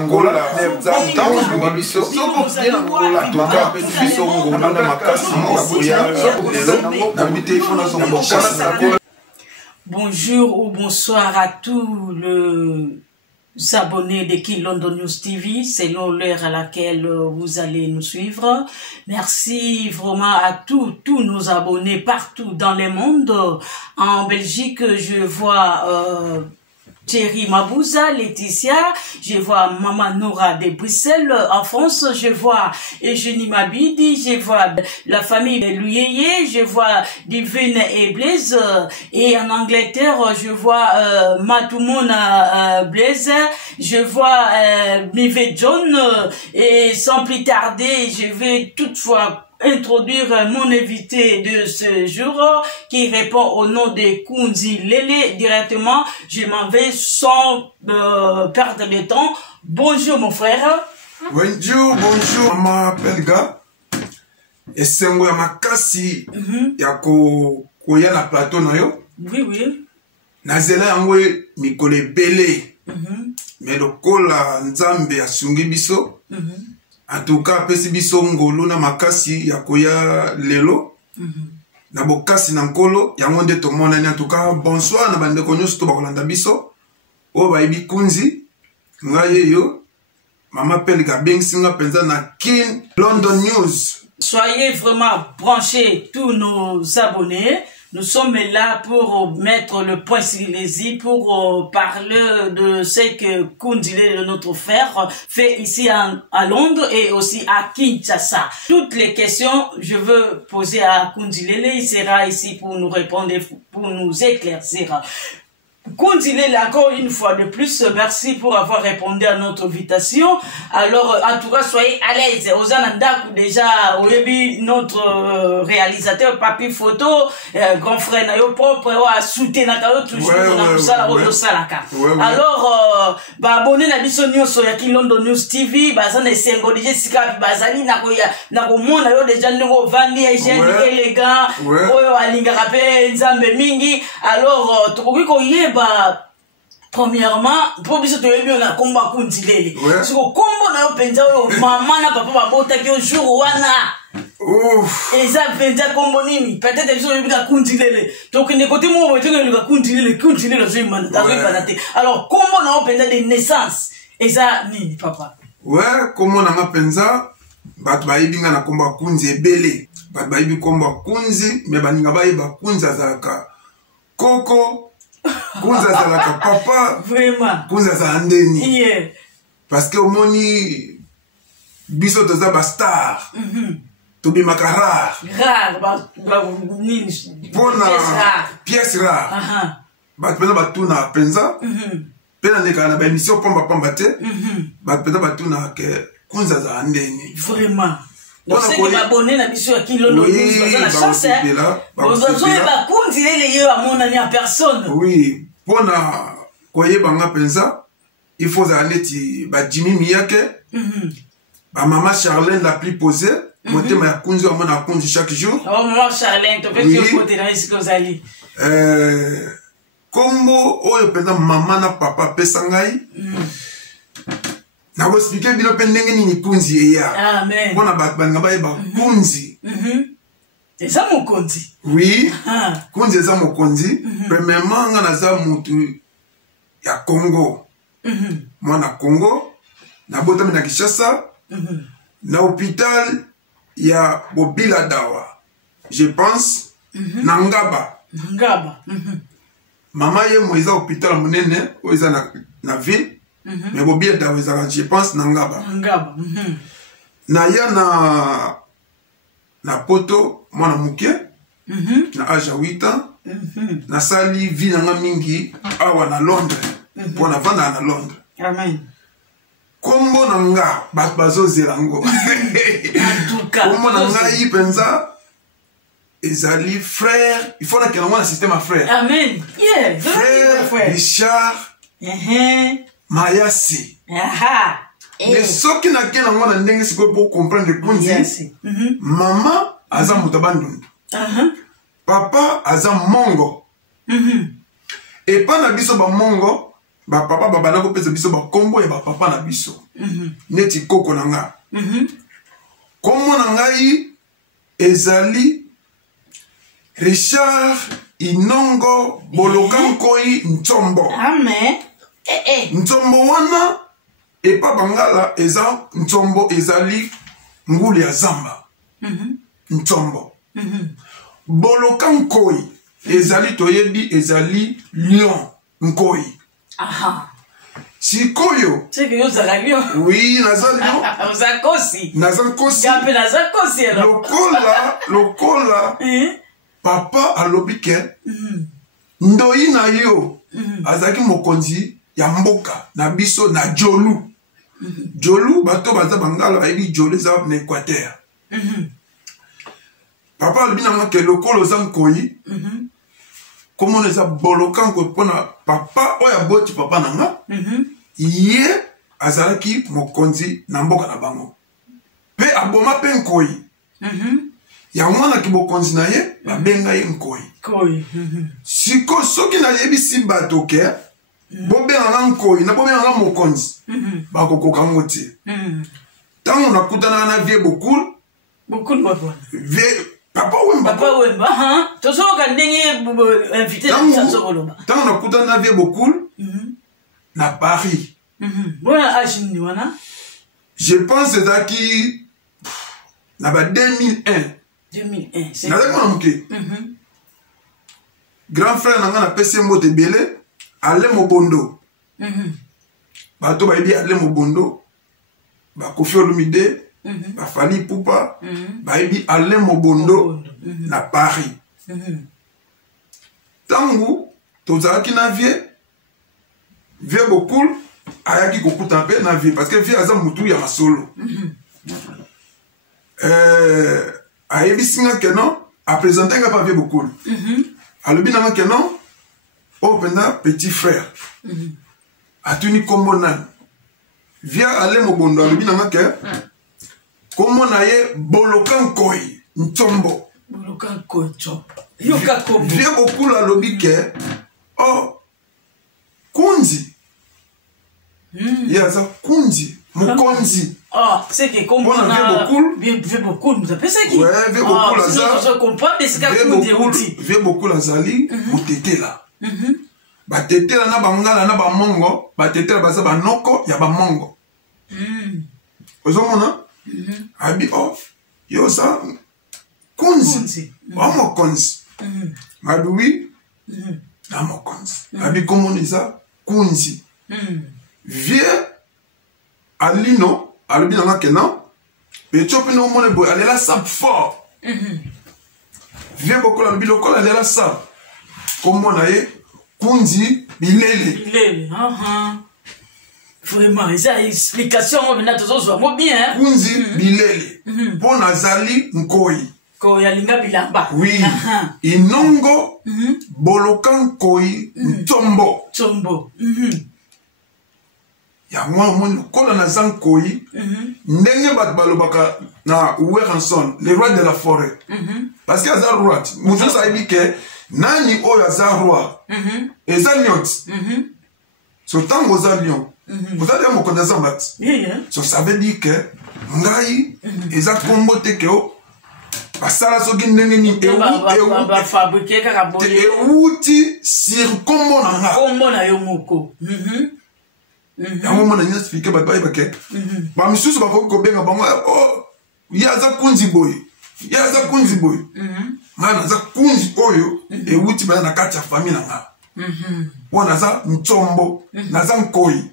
Angola, biso toka biso ngona makasi na bité fona son. Bonjour ou bonsoir à tous les abonnés de King London News TV, selon l'heure à laquelle vous allez nous suivre. Merci vraiment à tous nos abonnés partout dans le monde. En Belgique, je vois Thierry Mabouza, Laetitia, je vois Maman Nora de Bruxelles, en France, je vois Eugénie Mabidi, je vois la famille de Louyeye, je vois Divine et Blaise, et en Angleterre, je vois Matoumona Blaise, je vois Mivet John, et sans plus tarder, je vais toutefois introduire mon invité de ce jour qui répond au nom de Kundi Lele directement. Je m'en vais sans perdre de temps. Bonjour mon frère. Bonjour, bonjour Mama Pelga. Et c'est moi makasi ya koya na plateau na yo. Oui oui. Nazela yangwe mikole belé. Mais lokola nzambe asungi biso. En tout cas, pesi biso ngolo na makasi ya koya lelo. Na bokasi na nkolo yango nde tomonani. En tout cas, bonsoir na bandeko nyonso to bakolanda biso. O bayibi Kunzi ngai yo Mama Pelga bensinga penza na King London News. Soyez vraiment branchés tous nos abonnés. Nous sommes là pour mettre le point sur les i, pour parler de ce que Kundile, notre frère, fait ici à Londres et aussi à Kinshasa. Toutes les questions, je veux poser à Kundile. Il sera ici pour nous répondre, pour nous éclaircir. Kundile, encore une fois de plus, merci pour avoir répondu à notre invitation. Alors, en tout cas, soyez à l'aise. Ozanandaku, déjà, Oyebi, notre réalisateur, papi photo, grand frère, nayo propre, a soutenu Nakao, toujours, on a tout ça, alors, abonnez la mission News sur King London News TV, bazan et sengo, déjà, sika, bazali, nako mon, nayo, déjà, nouveau, vandi, jeune, élégant, oyo, alinga, rapé, nzambe, mingi, alors, tokoki koyeba, premièrement, pour biso toyebi on a combat Kundilele. Parce que combo na yo penza yo maman na papa babota ki au jour wana. Ouf. Et ça penza combo nini? Peut-être biso yebi ka Kundilele. Donc ne côté mo wetu ke ka Kundilele zo imana ta banate. Alors combo na yo penza de naissance. Et ça nini papa? Ouais, combo na nga penza bat bayibi nga na combat Kunzi ebele. Bat bayibi combat Kunzi, mais baninga bayiba Kunzi azalaka Koko. Kunza zalaka papa. Vraiment. Kunza za ndeni. Yeah. Parce que au moni biso toza ba star. Tobi makara. Rare nini. Bona pièce rare. Ba pena ba tuna penza. Pena ndeka na ba émission pamba te. Ba pena ba tuna ke Kunza za ndeni. Vraiment. Donc c'est que m'abonner na biso ya King London News, parce que la chance hein. Vous avez pas Kundile les à mon ami en personne. Oui, pour na koye banga penza, il faut zaneti ba Jimmy Miyake. Ba maman Charlène la plus posée, motema ya Kunzi wa mona Kunzi chaque jour. Oh maman Charlène, to peut que côté na ici que zali. Kombo oyo penza maman na papa pesangai. Na vous expliquer bino pendenge nini Kunzi ya. Amen. Bona banga ba Kunzi. C'est ça mon Kunzi. Oui. Kunzi c'est ça mon Kunzi. Premièrement nga naza mutu ya Congo. Moi na Congo, na botami na Kinshasa. Na hôpital ya Bobila Dawa. Je pense na Ngaba. Ngaba. Maman ye mo eza hôpital monene, o eza na ville. Mais Bobila Dawa eza je pense na Ngaba. Ngaba. Na ya na poto mwana muke na âge ya 8 ans na sali vie na mingi awa na Londres pour na vanda na Londres. Amen. Kombo na nga bazo zelango. En tout cas, kombo na nga yi penza ezali frère, il faut na kena mwana système à frère. Amen. Yeah, frère Richard Mayasi. Mais ce qui n'a qu'un moment d'ending, c'est pour comprendre Kunzi. Maman aza mutabandundu. Papa aza mongo. Et pas na biso ba mongo, ba papa ba bana ko pesa biso ba kombo ya ba papa na biso. neti koko na nga kombo na ngai ezali Richard Inongo Bolokankoi Ntsombo. Amen. Ntsombo wana epa bangala eza Ntsombo ezali nguli ya zamba. Ntsombo. Bolokankoi ezali toyebi ezali lion nkoi. Aha. Sikoyo. C'est que vous avez lion. Oui, naza lion. Vous avez kosi. Naza kosi. Gape naza kosi alors. Lokola. Papa alobike. Ndoi na yo. Azaki mokonzi ya mboka na biso na Jolu. Jolu bato baza bangala bayebi Jolu za na Équateur. Papa alobina nga ke lokolo za nkoi. Comment les a Bolokanko pona papa oya boti papa nanga ye azalaki mokonzi na mboka na bango pe aboma pe nkoi ya mwana ki bokonzi na ye babenga ye nkoi siko soki na yebisi bato ke bobenga nga nkoi na bobenga nga mokonzi bakokoka ngo te ntango nakutanaka na vie bokul Papa Wemba. Papa Wemba, hein? Tu sais qu'on a invité dans sa soroloba. Tant on a coupé un avion beaucoup, na Paris. Je pense que c'est qui, là-bas 2001. 2001, c'est ça. Grand frère n'a pas PC mot de belé, allez mon bondo. Bato ba ibi allez mon bondo, ba Kofi Olomide. Bafali Poupa baibi ale mobondo na Paris tangu tozalaki na vie bokul ayaki kokuta mpe na vie parce que vie aza mutu ya masolo ayebisinga keno apresente nga pa vie bokul alobi nanga keno oyo mpenza petit frère atuni kombo nani vie ale mobondo alobi nanga ke Comment naye Bolokankoi Ntsombo. Bolokankoi Ntsombo. Yoka kombo. Vieux beaucoup la lobby ke oh kunzi. Yaza kunzi mukonzi. Ah, c'est que kombo na vieux beaucoup nous appelle ça qui. Ouais, vieux beaucoup la za. Je comprends mais c'est que kunzi outi. Vieux beaucoup la zali mutete la. Ba tete la na bangala na ba mongo, ba tete la baza ba noko ya ba mongo. Ozomona? Abi off yosa kunzi amo kunzi abi oui amo kunzi abi komuniza kunzi vie alino albi na makena pe chopi no mone boy alela sap fort vie beaucoup la biloko alela sap comme na ye kunzi bilele Vraiment, il y a une explication, on a tous os bien. Kunzi bilele. Bon azali nkoi. Ko ya linga bilamba. Oui. Inongo Bolokankoi Ntsombo. Ntsombo. Ya mwa mwa kola na zankoi. Ndenge bat balobaka na Weranson, le roi de la forêt. Parce que azar roi. Moutou sa ibike nani oyo azar roi. Eza lion. So tango za lion. Vous allez me connaître en bat. Ça veut dire que ngai eza kombo te ke o basala soki ndenge ni ba fabriquer kaka boye uti sur kombo na nga kombo na yo moko ya momo na expliquer ba ba ke ba misusu ba ko benga bango oh ya za kunzi boy mana za kunzi oyo uti ba na kati ya famille na nga wana za Ntsombo na za nkoi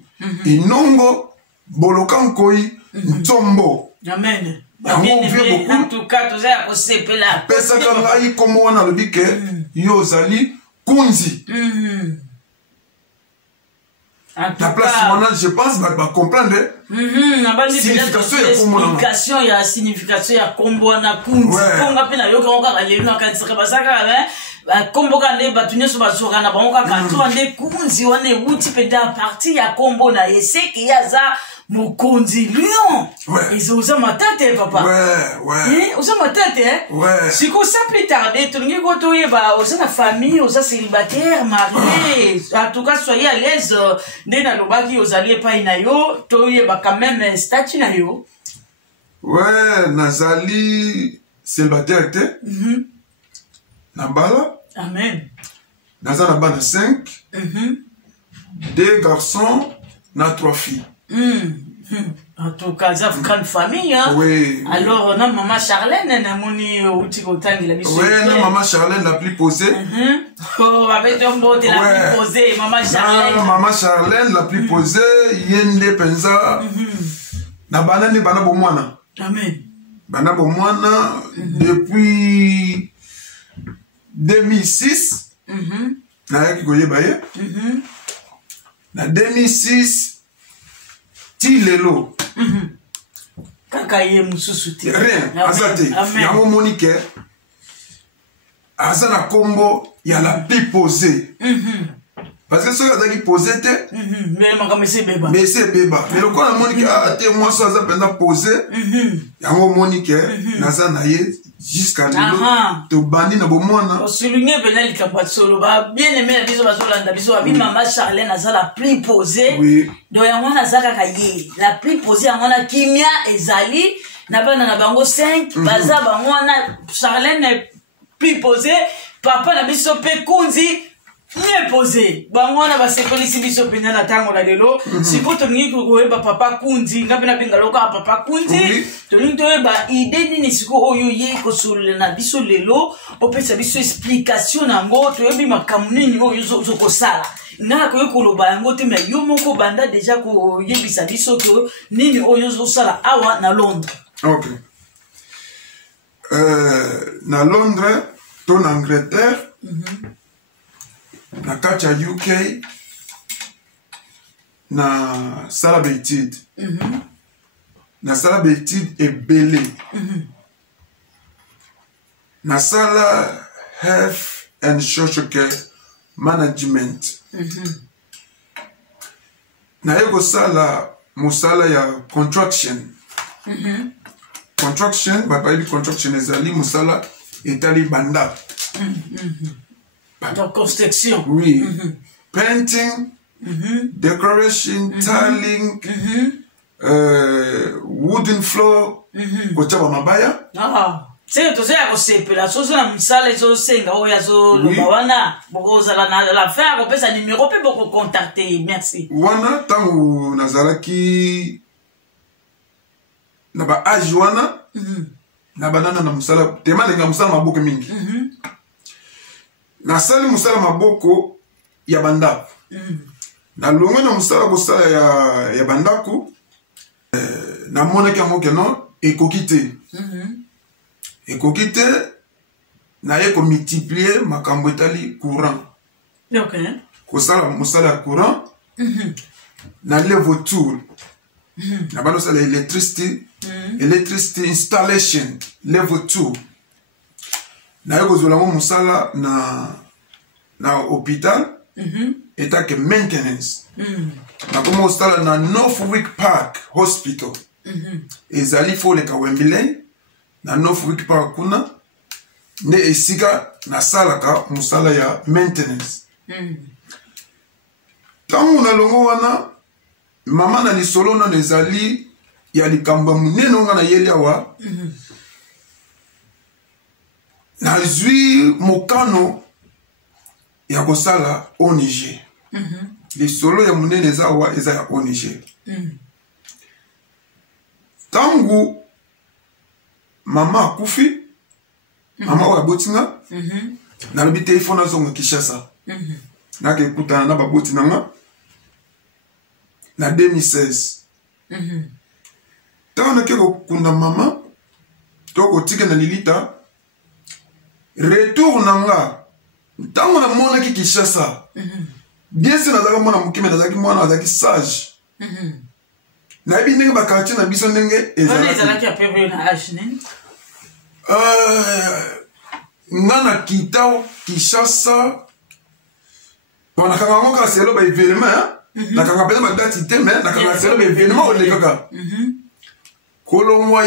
Inongo Bolokankoi Ntsombo. Amen. En tout cas, tu as aussi pela. Pesa kanga yi komo wana lobike yo zali kunzi. La place wana je pense va comprendre. Signification ya signification ya kombo na kunzi. Konga pena yo konga ka lelo na katsika basaka kombo kande batunye so basoka na bango kaka to ande kunzi wane wuti peda parti ya kombo na eseki yaza mukunzi lion. Ils ont ma tête papa. Ouais. Ils ont ma tête Ouais. Si qu'on ça plus tarder, tout le monde ko yeba, aux la famille, aux célibataires, mariés. En tout cas, soyez à l'aise dès na lobaki aux alliés pas inayo, to yeba quand même statut na yo. Ouais, nazali célibataire te. Nabala. Amen. Nazana bana 5. 2 garçons, na 3 filles. En tout cas, ça fait grande famille, hein. Oui. Alors, non, maman Charlène, n'a moni outi kotangi la biso. Oui, non, maman Charlène la plus posée. Oh, avec ton beau, t'es la plus posée, maman Charlène. Non, maman Charlène la plus posée, yende penza. Na banani bana bomwana. Amen. Bana bomwana depuis 2006. Na yaki goye baye. Na 2006. Ti lelo. Kaka ye mususu ti. Rien. Azate. Yango monike. Azana kombo ya la plus posée. Parce que ceux qui posé te. Mais ma kamese beba. Mais c'est beba. Mais le quoi la monike a te moi ça ça penda posé. Yango monike. Naza na ye jusqu'à lelo. To bandi na bomwana. O souligner benali kabatsolo ba bien aimé la biso bazolanda biso abi maman Charlène naza la plus posée. Oui. Do yango naza kaka ye. La plus posée yango na kimia ezali na bana na bango 5 baza bango na Charlène plus posée. Papa na biso pe kunzi mieux posé. Bango na ba sekolisi biso pena na tango la lelo. Si ko tongi ko ba papa kunzi ngabe na bingalo ka papa kunzi. Tongi to ba idée nini siko oyo ye ko na biso lelo. O pesa biso explication nango to yebi makamuni ni oyo zo ko sala. Na ko ko lo ba yango te me yo moko banda déjà ko yebisa biso ko nini oyo zo sala awa na Londres. OK. Na Londres, ton Angleterre. Na kati ya UK na sala beitid na sala beitid ebele na sala health and social care management na yeko sala musala ya contraction contraction bapayebi contraction ezali musala etali banda Donc, construction. Oui. Painting, decoration, tiling, wooden floor, kochaba mabaya. Ah, c'est tout ça ko sepela so na misala zo senga o ya zo lo bawana boko zala na la faire ko pesa numéro pe boko contacter. Merci. Wana tangu nazalaki na ba age wana na banana na musala tema lenga musala maboko mingi. Na sali musala maboko ya bandako. Na longo na musala kosala ya bandako na monaki yango keno ekokite. Ekokite na ye ko multiplier makambo etali courant. OK. Kosala musala ya courant na level 2. Na bano sala electricity installation level 2. Na yo kozula mo musala na hôpital eta ke maintenance na komo ostala na Northwick Park Hospital ezali fo le ka Wembley na Northwick Park kuna ne esika na sala ka musala ya maintenance tangu na longo wana mama na lisolo na ezali ya likamba munene nga na yeli awa na zui mokano ya kosala ONG. Les solo ya munene eza wa eza ya ONG. Tangu mama akufi, mama wa botinga, na lobi telefone azonga Kinshasa. Na ke kutana na baboti nanga na 2016. Tangu na ke kunda mama, toko tika na lilita retour nanga tango na mona ki Kinshasa bien sûr nazaka mona mukime nazaki mwana azaki sage na bi ndenge bakati na biso ndenge ezalaki a peu na âge nini ngana kitao Kinshasa bon nakanga ngoka selo ba événement nakanga pena ba date te mais nakanga selo ba événement ole kaka kolongwa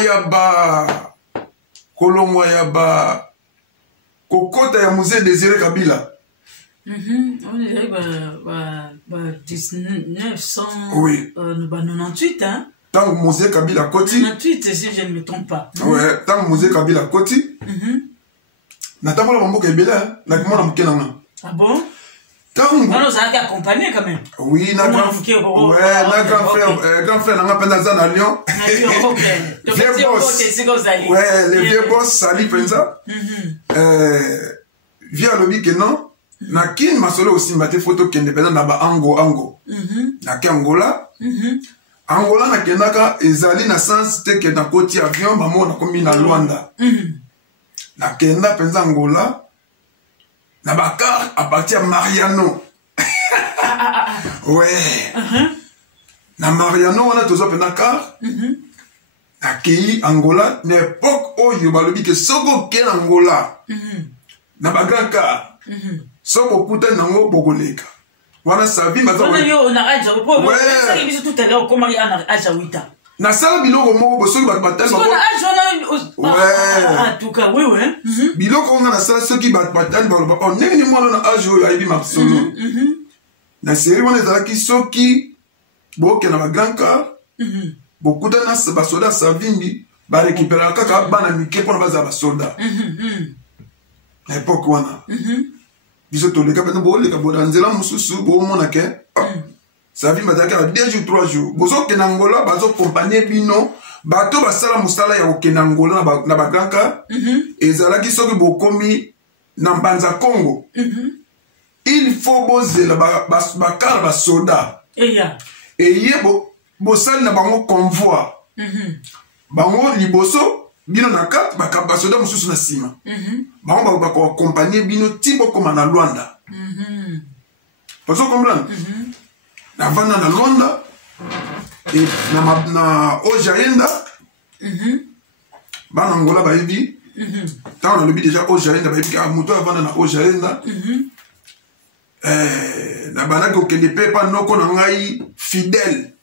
ya ba kokota ya musée Désiré Kabila on est bah 1998 hein tant musée Kabila Koti 98 si je ne me trompe pas ouais tant musée Kabila Koti natambola mamboka ebela nakimona mukena ah bon tango non ça a accompagné quand même oui na grand frère nanga penda za na Lyon ouais le vieux boss sali penza via lobi que non na kin masolo aussi mbate photo kende penda na ba ango na ke Angola na kendaka ezali na sens te ke na koti avion mamo na komi na Luanda na kenda penza Angola na bakar à partir de Mariano ouais na Mariano on a toujours pena car na kei Angola n'époque oyo balobi ke soko ke Angola na ba grand car soko kuta nango bokoleka wana savi maza on a yo na aja ko ça qui biso tout à l'heure comment il y a na aja 8 ans na sala biloko moko bosoki batel on a aja en tout cas oui biloko on a na sala soki batel ba on neni mwana na aja oyo ayibi mapsolo na série wana ezalaki soki boke na ba grand car bokuta na basoda savimbi ba récupérer kaka bana mike pona baza basoda na époque wana biso toleka pena boleka boda nzela mususu bomona ke savimbi bazalaki na 2 jours 3 jours bozoke na Angola bazokompanie bino bato basala musala ya koke na Angola na ba grand car ezalaki soki bokomi na mbanza Congo il faut bozela bakara basoda eye bosali na bango convoi bango liboso bino na kati basoda mosusu na nsima bango bakoakompagne bino ti bokoma na Luanda ozo comprendre na vanda na Luanda na Ojaenda bana Angola bayebi ntango nalobi déjà Ojaenda bayebi ka moto avanda na Ojaenda na banaki okende mpe pa noko na ngai fidèle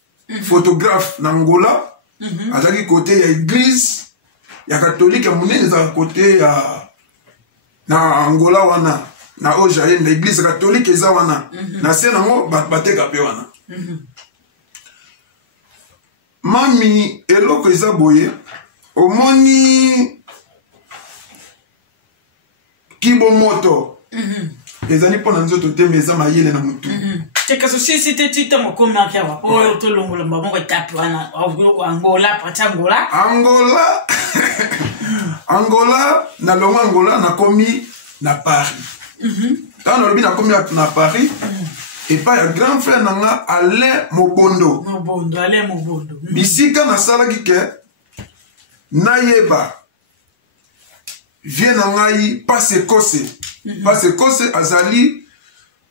photographe na Angola azalaki kote ya église ya catholique ya monene ezalaka kote ya na Angola wana na Ojaenda église catholique eza wana na se nango bateka mpe wana mami eloko eza boye omoni kibomoto ezali mpona nzoto te mais eza mayele na mutu teka société tita mokomi akawa oyo tolongola mbamo etape wana Angola pati Angola na longo Angola nakomi na Paris ntango nalobi nakomi na Paris epai ya grand frère nanga Alain Mobondo bisika nasalaki ke nayeba vie na ngai pase kose azali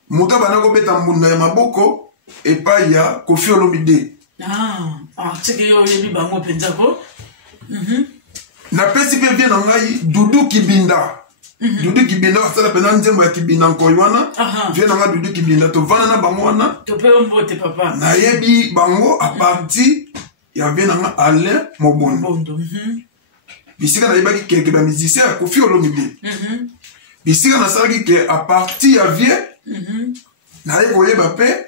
moto bana kobeta mbunda ya maboko epai ya Koffi Olomide teke yo yebi bango penza ko napesi mpe vie na ngai Dudu Kibinda asala pena nzembo ya Kibinda nkoyi wana vie na ngai Dudu Kibinda tovanda na bango wana nayebi bango a partir ya vie na ngai Alain Mobondo bisika nayebaki keke bamusicien ya Koffi Olomide bisika nasalaki ke a partir ya vie naye koyeba mpe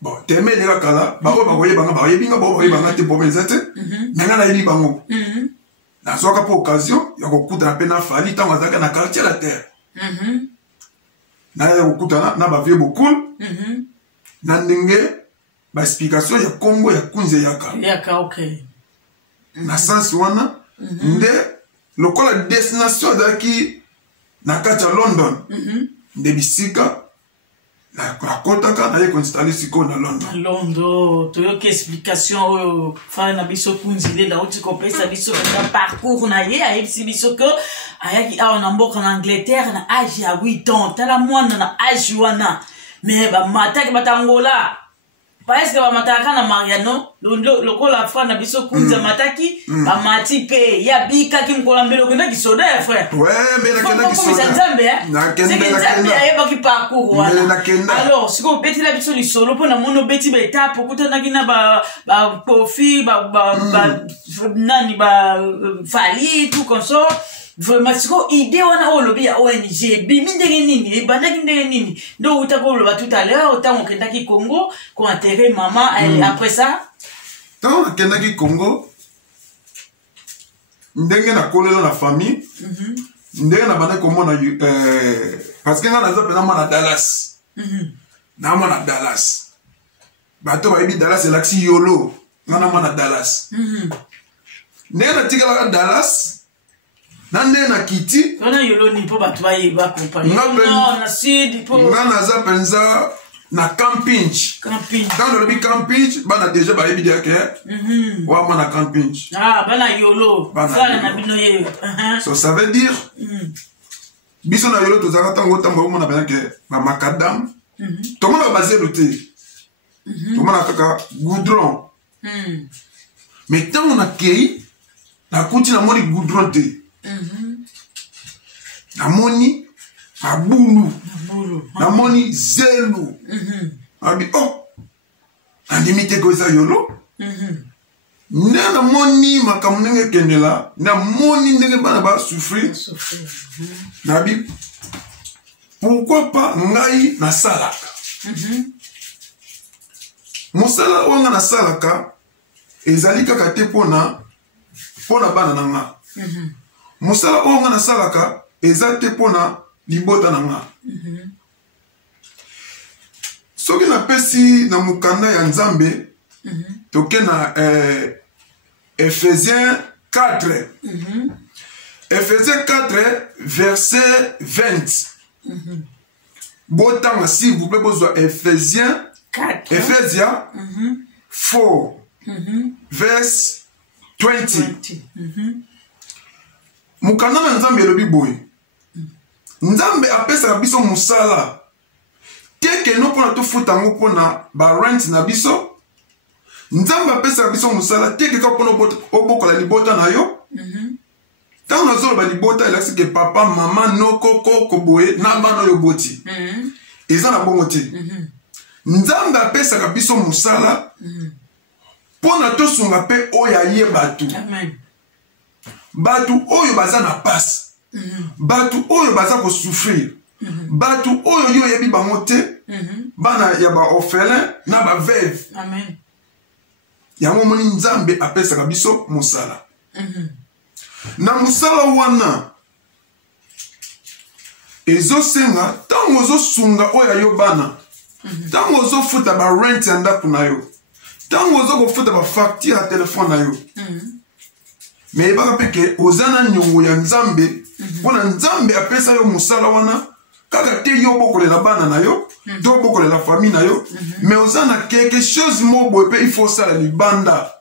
bon teme eleka kala bango bakoyebanga bayebinga bango bakoyebanga te bomo eza te me nga nayebi bango nazwaka mpo occasion ya kokutana mpe na Fally ntango azalaka na quartier la terre naye kokutana na bavie bokul na ndenge baexplication ya kombo ya kunze yaka na sens wana nde lokola destination azalaki na kati ya London nde bisika nakotaka naye koinstale sikoyo na London toyoki explication oyo fana na biso kunzilela oti kopesa biso na parcours na ye ayebisi biso ke ayaki awa na mboka na Angleterre na age ya 8 ans tala mwana na age wana me bamataki bata Angola parce que bamataka na Mariano lokola frère na biso kunza mataki bamati pe ya bika ki mkola mbele okenda ki soda ya frère ouais mais nakenda ki soda nakenda yeba ki parcours wana alors siko beti la biso li solo pona mono beti ba étape okutana kina ba profit ba nani ba fali tout comme ça vraiment siko idée wana olobi ya ONG bimi ndenge nini ebandaki ndenge nini ndo utako oloba tout à l'heure autant okenda ki Congo ko enterrer maman après ça tant okenda ki Congo ndenge na kolelo na famille ndenge na bana komona parce que nga naza pena mwana Dallas na mwana Dallas bato bayebi Dallas elaksi yolo nga na mwana Dallas ndenge na tikala Dallas nande na kiti ona yolo ni po batu baye ba compagnie non na sud po nga naza penza na camping dans le camping bana déjà ba yebi que wa mana camping bana yolo ça na bino ye ça veut dire biso na yolo tozaka tango tambo mona bana que ba macadam to mona basé le thé to mona kaka goudron mais tant on a kei na kuti na moni goudron thé namoni abulu namoni zelu abi oh andimite ko za yolo na moni makamnenge kendela na moni ndenge bana ba souffrir nabi pourquoi pas ngai na salaka mosala wanga na salaka ezali kaka te pona bana nanga musala onga na salaka ezate pona libota nanga soki na pesi na mukanda ya nzambe toke na Ephésiens 4 Ephésiens 4 verset 20 botanga s'il vous plaît bozwa Ephésiens 4 Ephésiens 4 verse 20 mukanda na nzambe elobi boye nzambe apesa biso musala teke no pona tofuta ngo pona ba rent na biso nzambe apesa biso musala teke ka pona obokola libota na yo tango nazoloba libota elakisi ke papa mama nokoko koboye na bana yo boti eza na bongo te nzambe apesaka biso musala pona tosunga pe oyo aye batu batu oyo baza na passe batu oyo baza ko souffrir batu oyo yo yebi bango te bana ya ba orphelin na ba veuve amen yango moni nzambe apesaka biso musala na musala wana ezosenga tango ozosunga oyo ayo bana tango ozofuta ba rent ya ndako na yo tango ozokofuta ba facture ya telefone na yo mais ebaka peke oza na nyongo ya nzambe mpona nzambe apesa yo musala wana kaka te yo bokolela bana na yo to bokolela famille na yo mais oza na quelque chose mo boye pe il faut sala libanda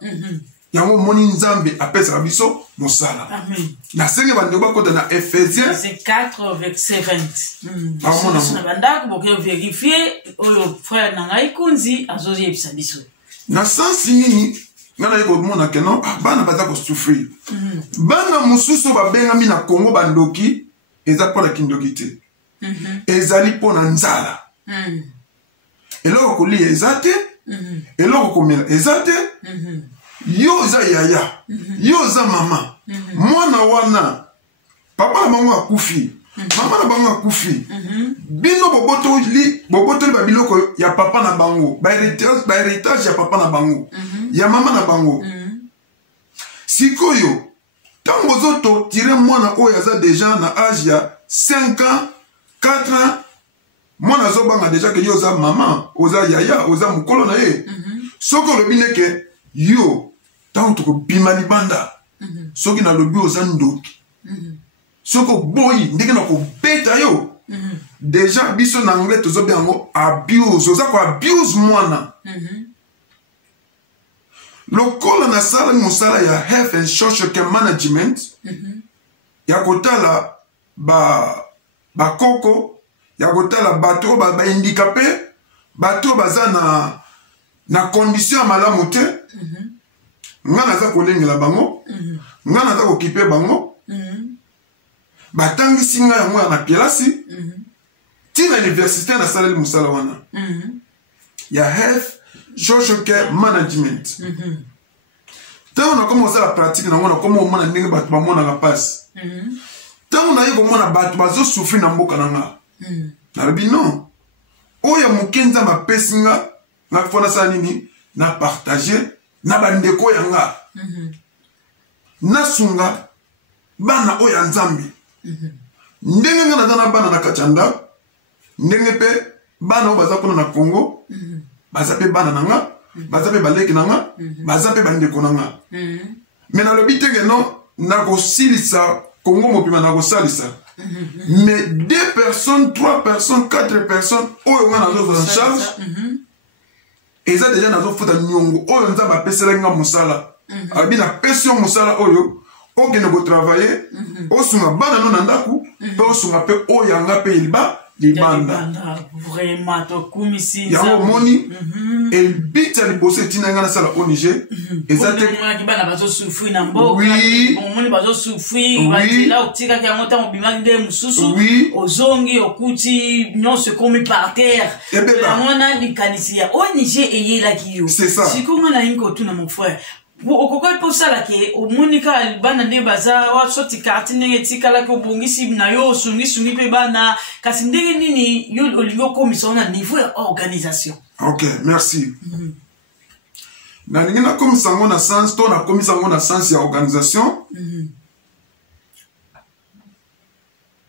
yango moni nzambe apesaka biso musala nasenge bandeko bakota na Ephésiens 4 verset 20 na bandako boke vérifier oyo frère na ngai kunzi azoyebisa biso na sensi nini ngana yeko mona ke non bana baza ko souffrir bana mususu babengami na Congo bandoki eza pona kindoki te ezali pona nzala eloko kolia eza te eloko komela eza te yo za yaya yo za mama mwana wana papa na bango akufi mama na bango akufi bino bobotoli babiloko ya papa na bango ba héritage ya papa na bango ya mama na bango sikoyo tango zoto tire mwana oyo aza déjà na âge ya 5 ans 4 ans mwana zobanga déjà que yo za mama oza yaya oza mukolo na ye soko lobi neke yo tango toko bima libanda soki na lobi oza ndoki soko boyi ndenge na ko beta yo déjà biso na anglais tozo biango abuse oza ko abuse mwana lokola na sala musala ya health and social care management ya kotala ba koko ya kotala bato ba handicapé bato baza na condition ya malamu te nga naza kolengela bango nga naza kokipe bango batangisi nga yango ya na kelasi tina université nasaleli mosala wana ya health social care management ntango nakoma kosala pratique nango nakoma komona ndenge bato bamonaka mpasi ntango naye komona bato bazosufri na mboka na nga nalobi non oyo moke nzambe apesi nga fo nasala nini na partage na bandeko yanga nasunga bana oyo ya nzambe ndenge nga naza na bana na kati ya ndako ndenge mpe bana oyo baza kuna na Congo baza mpe bana na nga baza mpe baleki na nga baza mpe bandeko na nga me nalobi teke no nakosilisa Congo mopima nakosalisa mais 2 personnes 3 personnes 4 personnes oyo nga nazozwa en charge eza deja nazofuta nyongo oyo nzambe apeselaki nga mosala abi napesi yo mosala oyo okende kotravaye osunga bana no na ndako mpe osunga mpe oyo yanga mpe libanda yango moni elbiti ya liboso etina nga nasala ONG eza te ozongi okuti nyonso ekomi par terre yango na likanisi ya ONG eyelaki yo sikonga na yingi kotuna mon frère okokoi posalaki omonika bana nde baza wasoti karti ndenge etikala ko bongisi na yo osungi mpe bana kasi ndenge nini yo olingi okomisa wana niveau ya organisation. Ok, merci. Nalingi nakomisa yango na sens to nakomisa yango na sens ya organisation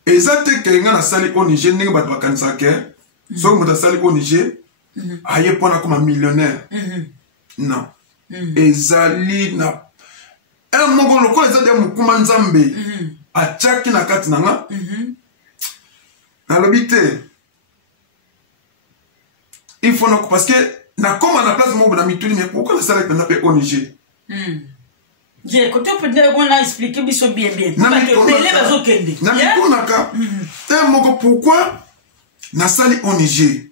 eza te ke nga nasali ONG ndenge bato bakanisaka ke soki moto asali ONG aye mpona koma millionnaire non ezali na moko lokola eza de mokuma nzambe atiaki na kati na nga nalobi te il faut nako parce que nakoma na place moko na mituli mais pourquoi nasalaki mpenza mpe ONG côté peut-être on a expliqué biso bien na mitunaka te moko pourquoi nasali ONG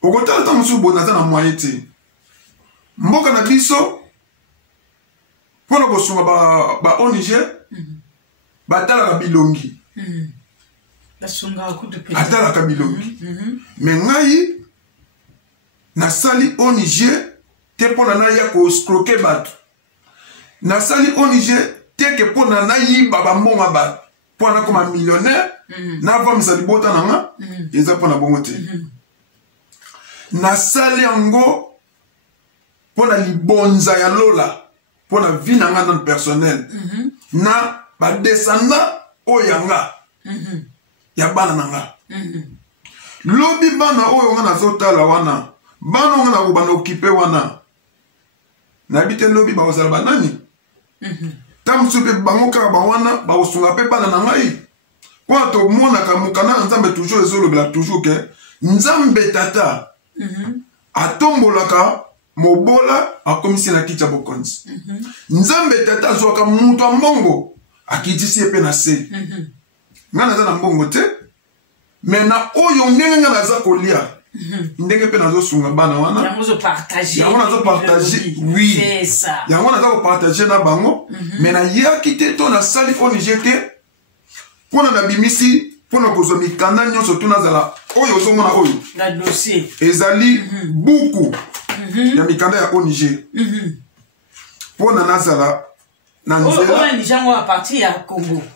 okotala ta mosusu boye naza na moyen te mboka na biso mpona kosunga ba ONG batalaka bilongi atalaka bilongi me ngai nasali ONG te mpona naya koscroke bato nasali ONG teke mpona nayiba bambonga bato mpona koma millionnaire navamisa libota na nga eza mpona bongo te nasali yango mpona libonza ya lola mpona vi na nga nan personnel na badesanda oyo yanga ya bana na nga lobi bana oyo nga nazotala wana bana nga na kobana okipe wana nayebi te lobi bakozala banani ta mosusu mpe bango kaka bawana bakosunga mpe bana na ngai mpona tomonaka mokanda na nzambe toujours ezolobela toujours ke nzambe tata atombolaka mobola akomisi na kiti ya bokonzi nzambe tata azwaka mutu ya mbongo akitisi ye mpe na se nga naza na mbongo te me na oyo ndenge nga naza kolia ndenge mpe nazosunga bana wana yango nazopartage oui yango naza kopartage na bango me nayaki te to nasali ONG te mpona nabimisi mpona kozwa mikanda nyonso to nazala oyo ozomona oyo ezali buku ya mikanda ya ONG mpona nazala na nzela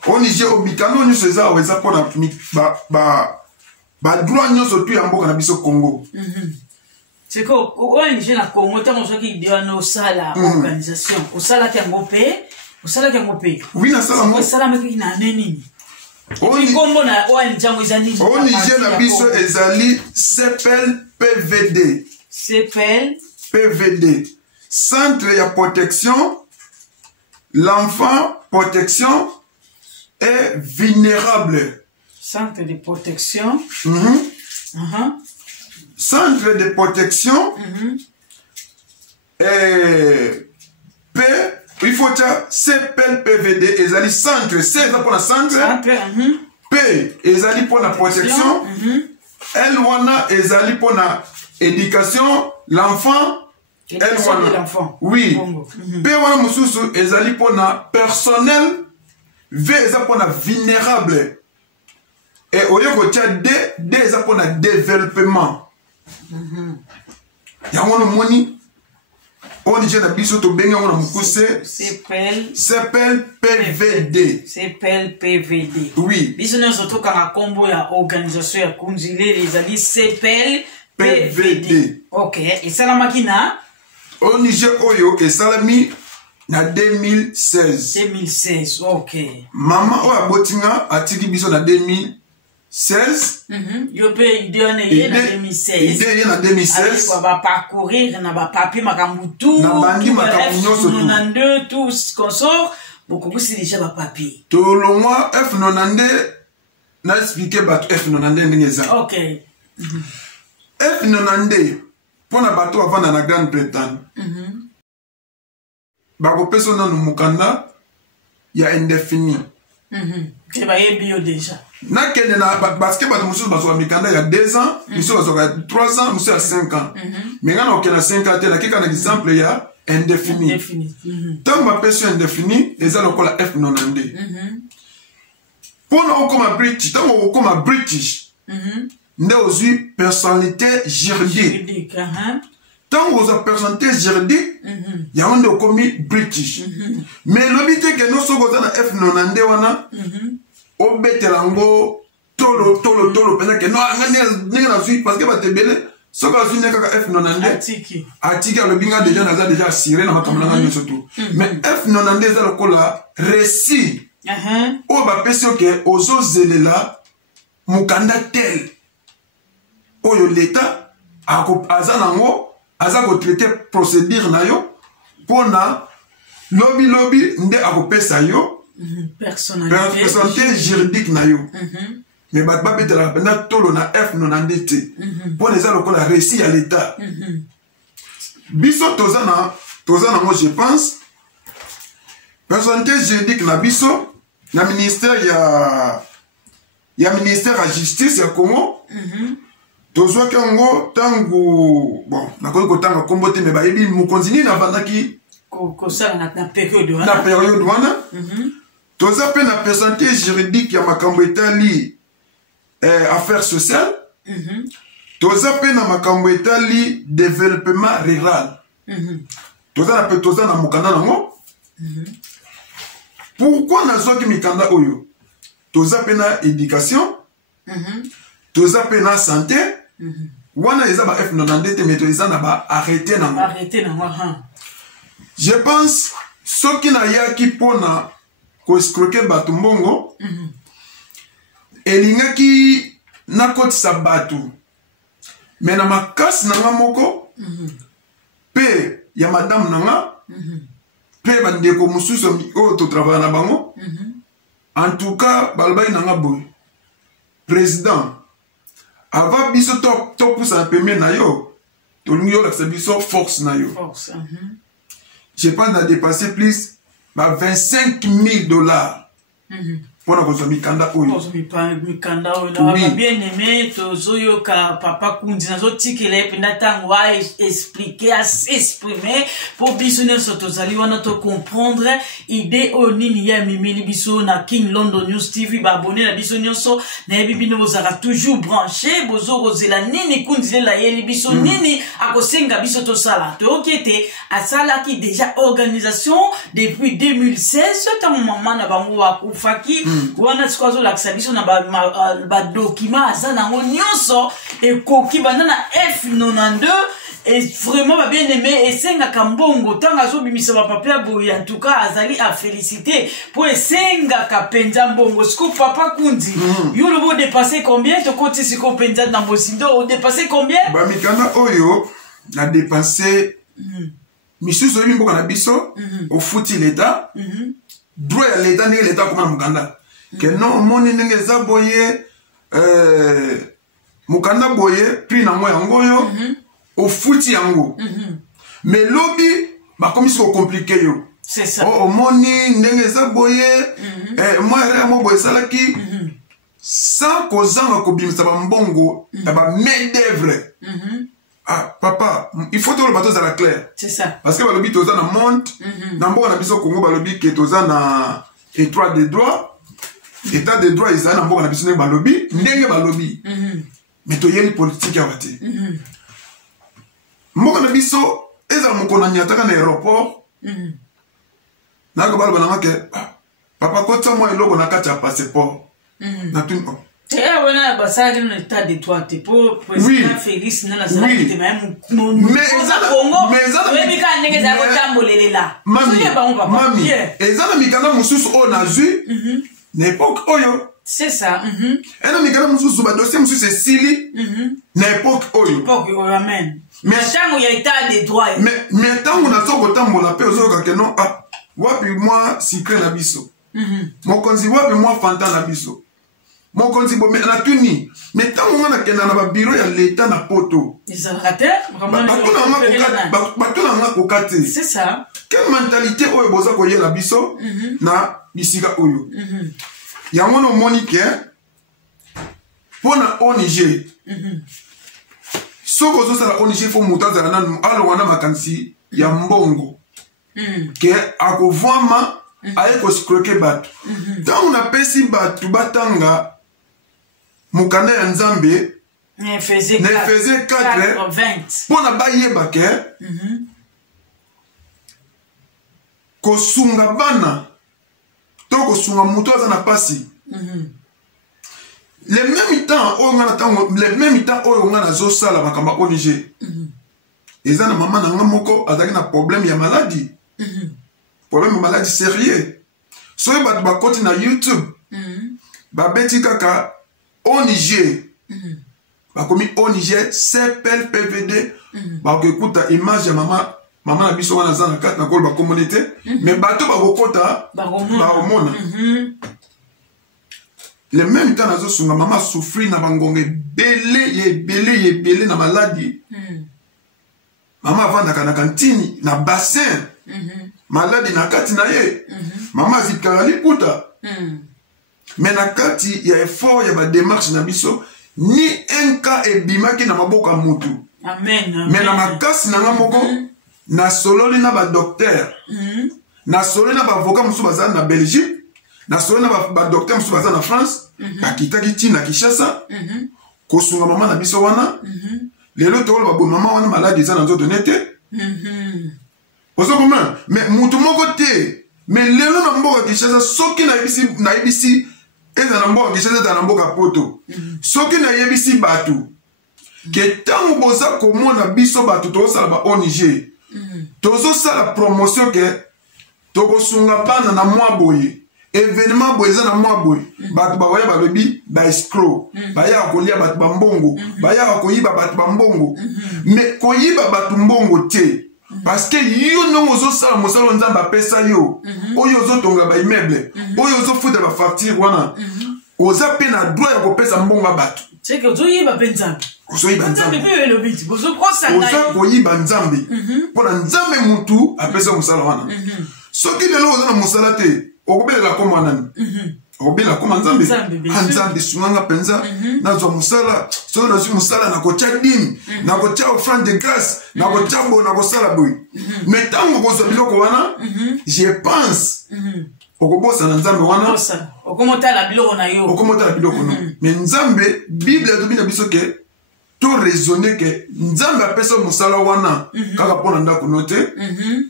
ONG omikanda nyonso eza awa eza mpona badroit nyonso tu ya mboka na biso Congo siko ONG na Congo ntango soki idéana osala organisation osalaki yango mpe oui nasala osalamaki na nini ONG na biso ezali CPL PVD Centre ya protection l'enfant protection est vulnérable. Centre de protection. Centre de protection il faut dire CPL PVD ezali centre C eza pour la centre P ezali pour la protection elle wana ezali pona éducation l'enfant elle wana oui pe wana mususu ezali pona personnel v eza pona vulnérable et oyo kotia d eza pona développement yango no moni on dit na biso to benga on mukuse CPL PVD CPL PVD oui biso nyoso to kanga kombo ya organisation ya kunzile les amis CPL PVD OK et salamaki na au Niger oyo et salami na 2016 OK maman o abotinga atiki biso na 2016 yo pe idée na 2016 idée na 2016 on va parcourir na ba papier makambutu na bandi makambunyonso tout tous consort beaucoup aussi déjà ba papier to longwa F92 na expliquer ba F92 ndengeza OK F92 pona bato avant na Grande-Bretagne bako peso na mukanda ya indéfini c'est ba bio déjà na kende na parce que bato mususu bazo mikanda ya 2 ans mususu bazo 3 ans mususu ya 5 ans mais ngana okena 5 ans tela kika na exemple ya indéfini tant ma peso indéfini eza lokola F92 pona okoma British tant okoma British nde ozui personnalité juridique tant oza personnalité juridique ya onde okomi British mais lobite ke no soko na F92 wana obetela ngo tolo pena ke no ngane na zui parce que batebele soko zui ne kaka F92 atiki alobinga déjà assuré na makambo na nyonso tout mais F92 eza lokola récit o ba pesio ke ozozelela mukanda tel oyo l'état aza nango aza ko traiter procédure na yo pona lobby nde akopesa yo personnalité juridique na yo mais bat ba betela na tolo na F92 te pona eza lokola récit ya l'état biso toza na moi je pense personnalité juridique na biso na ministère ya ministère ya justice ya Congo tozwa kango tangu bon nakoki kotanga kombo te me bayebi mokonzi nini avandaki kosala na période wana toza mpe na personnalité juridique ya makambo etali affaires sociales toza mpe na makambo etali développement rural toza na mokanda nango pourquoi nazwaki mikanda oyo toza mpe na éducation toza mpe na santé wana eza ba F92 te mais toza na ba arrêté nango je pense soki na yaki pona ko escroquer bato mbongo elingaki nakotisa bato mais na makasi nanga moko pe ya madame nanga pe bandeko mosusu oyo totravaille na bango en tout cas balobaki nanga boye président avant biso topusa peme na yo tolingi olakisa biso force na yo je pense na dépasser plus ba $25,000 pour na kozwa mikanda oyo mikanda oyo na bien aimé tozoyoka papa kundi nazotikela epe ntango expliquer s'exprimer pour biso nyonso tozali wana to comprendre idée oyo nini ya mimeli biso na King London News TV baabone na biso nyonso nayebi bino bozala toujours branché bozokozela nini kundilela yeli biso nini akosenga biso tosala toyoki ete asalaki déjà organisation depuis 2016 ntango mama na bango wakufaki wana sikwazo lakisa biso na ba document aza nango nyonso ekoki banda na F92 et vraiment ba bien aimé esengaka mbongo tanga azobimisa ba papier boye en tout cas azali a féliciter pour esengaka penza mbongo siko papa kundi yo lobo dépasser combien to koti siko penza na bosindo o dépasser combien ba mikanda oyo na dépasser misusu oyebi mboka na biso ofuti l'état droit ya l'état ndenge l'état koma na mukanda ke non moni ndenge eza boye mukanda boye puis na moi yango yo ofuti yango mais lobi bakomisi kokomplike yo c'est ça omoni ndenge eza boye moi mo boye esalaki sans kozanga kobimisa ba mbongo ya ba main d'œuvre. Ah papa, il faut que le bateau soit clair. C'est ça. Parce que balobi toza na monde, na mboka na biso Congo balobi ke toza na état de droit. État de droit isa na mboka na biso ne balobi, ndenge balobi. Mais to yeli politique ya wate. Mboka na biso eza mokona nyataka na aéroport. Na ko balo bananga ke papa kota mo eloko na kati ya passeport. Na tu on a basé dans l'état de droit pour président Félix na la salle de même Mami, ezana mikana mususu o na zui n'époque oyo. C'est ça. Ena mikana mususu ba dossier mususu sili n'époque oyo. Époque oyo amen. Mais tant il y a état de droit. Mais tant on a soko tambola pe ozo ka kenon ah wapi moi secret na biso. Mokonzi wapi moi fanta na biso. Mon konti bo mais la tuni mais tant on a kena na ba bureau ya l'état na poto ils ont raté vraiment c'est ça quelle mentalité oyo boza ko yela biso na bisika oyo ya ngono monique pona ONG soko zo sala ONG fo mutaza na alo wana makansi ya mbongo ke akovwama aye ko scroquer bat tant on a pesi bat batanga Mukanda ya Nzambe ne faisait 4 pour na bayeba ke kosunga bana to kosunga muto aza na pasi le même temps oyo ngana zo sala makamba ONG eza na mama na nga moko azaki na problème ya maladie problème ya maladie sérieux so ba bakoti na YouTube ba beti kaka ONG bakomi ONG CPL PVD bakekuta image ya mama na biso wana za na kati na kolo ba communauté mais bato bakokota baomona le même temps nazo sunga mama souffrir na bangonge belé na maladie mama avanda na kantini na bassin maladie na kati na ye mama zikala liputa mais na kati ya effort ya ba démarche na biso ni un cas ebimaki na maboka mutu amen mais na makasi na nga moko na sololi na ba docteur na sololi na ba avocat musu baza na Belgique na sololi na ba docteur musu baza na France bakitaki tina Kinshasa kosunga mama na biso wana lelo to ba bon mama wana maladie za na nzoto nete ozo comment mais mutu moko te mais lelo na mboka Kinshasa soki na ibisi eza na mboka Kinshasa eza na mboka poto soki na yebisi batu ke tango boza komona biso batu tozosala ba ONG tozosala promotion ke tokosunga bana na mwa boye événement boye eza na mwa boye batu bawaya balobi ba escroc baya kolia batu bambongo baya koyiba batu bambongo mais koyiba batu mbongo te parce que yo non ozosala mosala Nzambe apesa yo oyo ozotonga ba immeuble oyo ozofuta ba facture wana oza pe na droit ya kopesa mbongo bato c'est que ozoyiba pe Nzambe ozoyiba Nzambe pe le biti oza koyiba Nzambe mpona Nzambe mutu apesa mosala wana soki lelo oza na mosala te okobelela koma nani okobela koma Nzambe Nzambe sunganga penza nazwa mosala soki nazwi mosala nakotya dini nakotya offrande de grâce nakotya boye nakosala boye mais ntango okozwa biloko wana je pense okobosa na Nzambe wana okomotala biloko na yo mais Nzambe Bible ezobi na biso ke to raisonner ke Nzambe apesa mosala wana kaka mpona ndako no te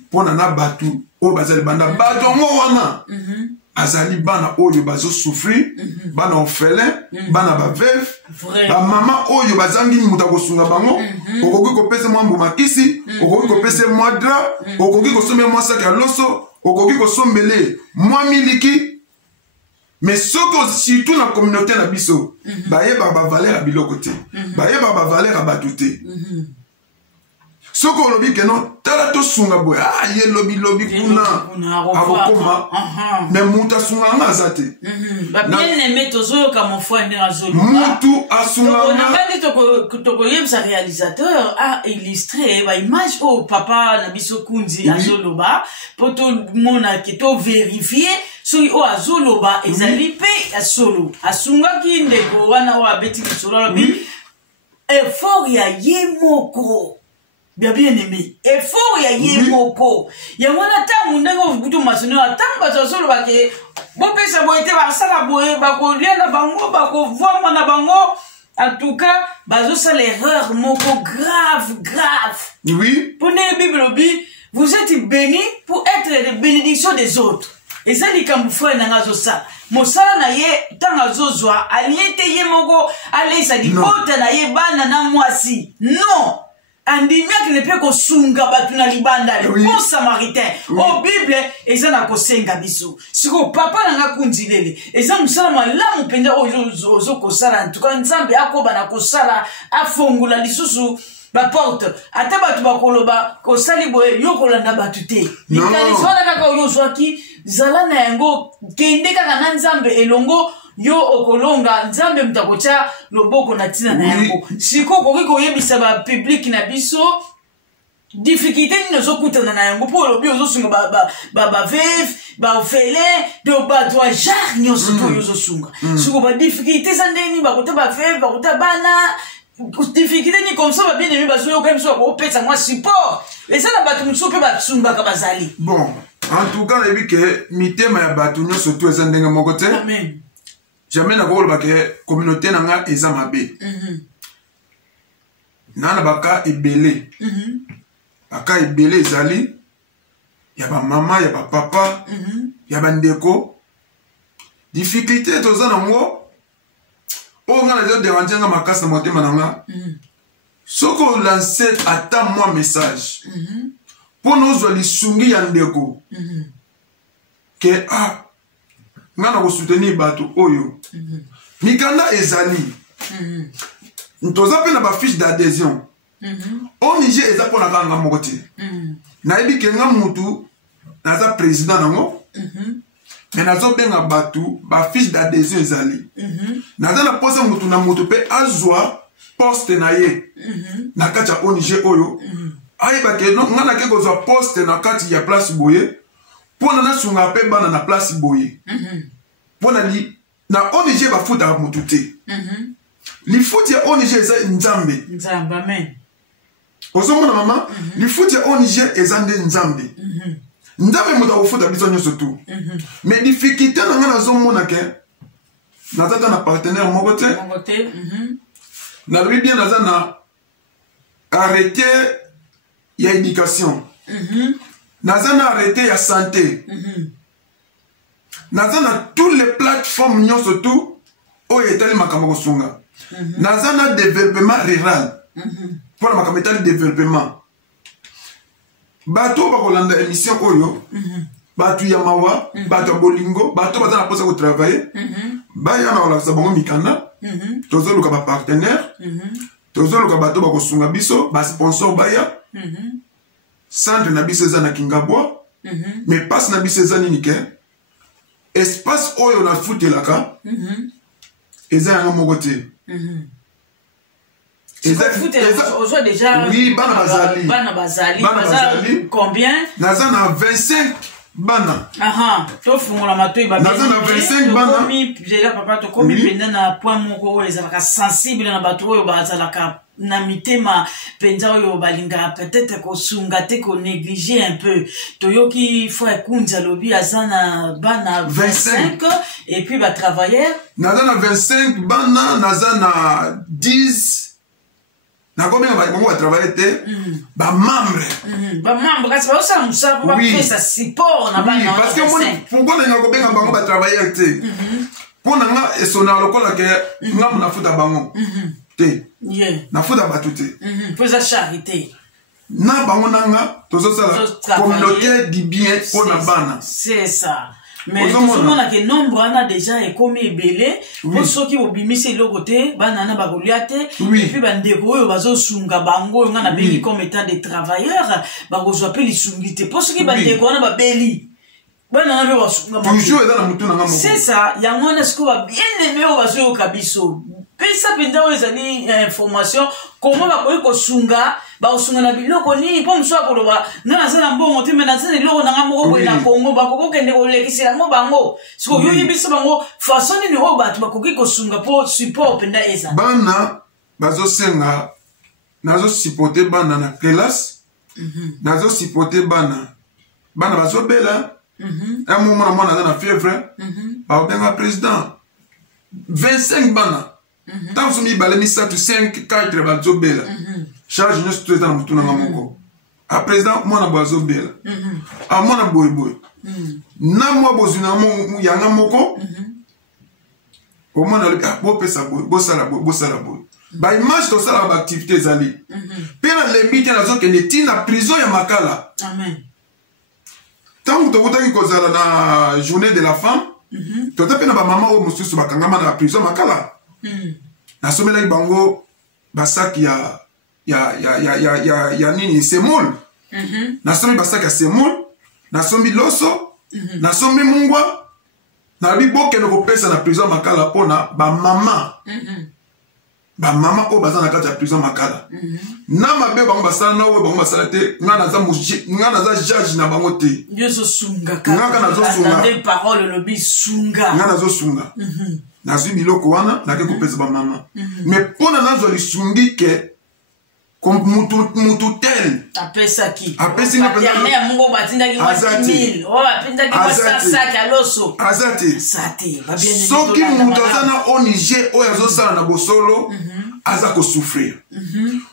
mpona na batu oyo bazali banda bato yango wana azali bana oyo bazo souffrir bana orphelin bana ba veuve ba mama oyo bazangi muta kosunga bango okoki kopesa mwa mbuma-kisi okoki kopesa mwa dra okoki kosomba mwa sac ya loso okoki kosombele mwa miliki mais soko surtout na communauté na biso bayeba ba valeur ya biloko te bayeba ba valeur ya batu te soko lobi ke non tala to sunga boy ye lobi kuna akokoma mais muta sunga nga azate ba bien aimé tozo ka mon foi ndera zolo mutu asunga nga tokoyebisa réalisateur a illustré ba image au papa na biso kunzi azoloba po to mona ke to vérifier soki o azoloba ezali pe asolo asungaki ndeko wana o abeti solo bi effort ya yemoko bien aimé effort ya yemoko ya mwana ta mundengo butu masino atamba solo ba ke bo pesa bo ete ba sala boye ba ko liana bango ba ko voir mwana bango. En tout cas, bazo c'est l'erreur moko grave. Oui. Pour la Bible, vous êtes bénis pour être les bénédictions des autres. Et ça dit quand vous faites n'angazo ça. Mosala na ye tangazo zwa aliete ye moko ale ça dit pote na ye bana na mwasi. Non. Andimia qui ne peut ko sunga batu na libanda le bon samaritain. Au Bible eza na ko senga biso. Siko papa nanga kunzilele. Eza musala malamu penda ozo ko sala en tout cas nzambe akoba na ko sala afongula lisusu ba porte ata batu bakoloba ko sali boye yokolanda batu te. Nikali sona kaka oyo zwaki zala na yango kende kaka na nzambe elongo yo okolonga nzambe mtakocha loboko na tina na yango siko kokiko yebisa ba public na biso difficulté ni nozo kutana na yango po lobi ozo sunga ba veve ba ofele do ba toi jar nyoso to yozo sunga siko ba difficulté sandeni ba kota ba veve ba kota bana difficulté ni comme ça ba bien aimé ba so yo comme ça ko pesa moi support et ça na ba tumso pe ba sunga ka bazali bon en tout cas lebi ke mitema ya batu nyoso to ezandenga moko te amen. Jamais na koloba ke communauté nanga eza mabe. Nana baka ebele. Baka ebele ezali ya ba mama ya ba papa ya ba ndeko. Difficulté toza nango o nga na déranger nga makasi na motema nanga. Soko lancer ata moi message. Pour nous lisungi ya ndeko. Que nga na soutenir batu oyo mikanda ezali ntoza pe na ba fiche d'adhésion au Niger eza pona kanga moko te na yebi ke nga mutu naza président nango mais nazo benga batu ba fiche d'adhésion ezali naza na posa mutu na mutu pe azwa poste na ye na kati ya au Niger oyo ayeba ke nga na ke kozwa poste na kati ya place boye pona na sunga pe bana na place boye pona li na ONG ba futa mutu te li futi ya ONG eza nzambe amen ozo mona mama li futi ya ONG eza nzambe nzambe muta ko futa biso nyoso tu mais difficulté na nga nazo mona ke nazata na partenaire moko te na lui bien naza na arrêter ya éducation naza na arrêté ya santé naza na toutes les plateformes nyonso tout oyo etali makambo kosunga naza na développement rural mpona makambo etali développement bato bakolanda émission oyo bato ya mawa bato ya bolingo bato baza na posa kotravaille baya na kolakisa bango mikanda tozoluka bapartenaire tozoluka bato bakosunga biso basponsor baya centre na biso eza na Kingabwa mais passe na biso eza nini ke espace oyo na futelaka eza yanga moko te oui bana bazali combien naza na 25 bana to fungola matoi ba naza na 25 bana déjà papa to komi penda na point moko oyo ezalaka sensible na bato oyo bazalaka na mitema penza oyo balinga peut-être kosunga te ko négliger un peu toyoki frère kunza lobi azana bana 25 et puis ba travailleurs naza na 25 bana naza na 10 na combien ba travailler te ba membre kasi ba osa musa ba pesa support na bana parce que pourquoi na ko benga bango ba travailler te pour nga esona lokola ke nga muna futa bango te na futa batu te pour sa charité na bango nanga tozo sala communauté du bien pour na bana c'est ça mais tout le monde a que nombre ana déjà est comme ebele pour ceux qui obimisi le côté bana na bagoliate et puis bandeko oyo bazo sunga bango nga na beli comme état de travailleurs bakozwa pe lisungite pour ceux qui bandeko na babeli bana na basunga toujours dans la mutu na nga c'est ça yango na siko ba bien aimé o bazo kabiso pesa penda ezali information comment bakoki kosunga bakosunga na biloko nini mpo mosu akoloba nga naza na mbongo te me naza na eloko nanga moko boye na Congo bakoki kokende kolekisela yango bango siko yoyebisa bango façon nini oyo bato bakoki kosunga mpo support penda eza bana bazosenga nazosipote bana na classe nazosipote bana bazobela un moment na mwana aza na fièvre baobenga président 25 bana tant somi bale misatu 5 4 bazobela charge nyonso to eza na mutu nanga moko a président mwana bazobela a mwana boyeboye na mwa bozwi na yanga moko omwana alobi bopesa boye bosala boye baimage tosala baactivité ezali mpe na lembi te nazokende ntina prison ya makala ntango tokutaki kozala na journée de la femme tota mpe na bamama oyo mosusu bakangama na prison makala nasomelaki bango basaki ya nini semoule nasombi basaki ya semoule nasombi loso nasombi mungwa nalobi bokende kopesa na prison makala mpona bamama oyo baza na kati ya prison makala na mabe bango basala na oyo bango basala te nga naza jage na bango te nga nazosunga nazwi biloko wana nake kopesa bamama me mpona nazwa lisungi ke mutu tel apesi aza te soki mutu aza na ONG oyo azosala na bosolo aza kosouffrir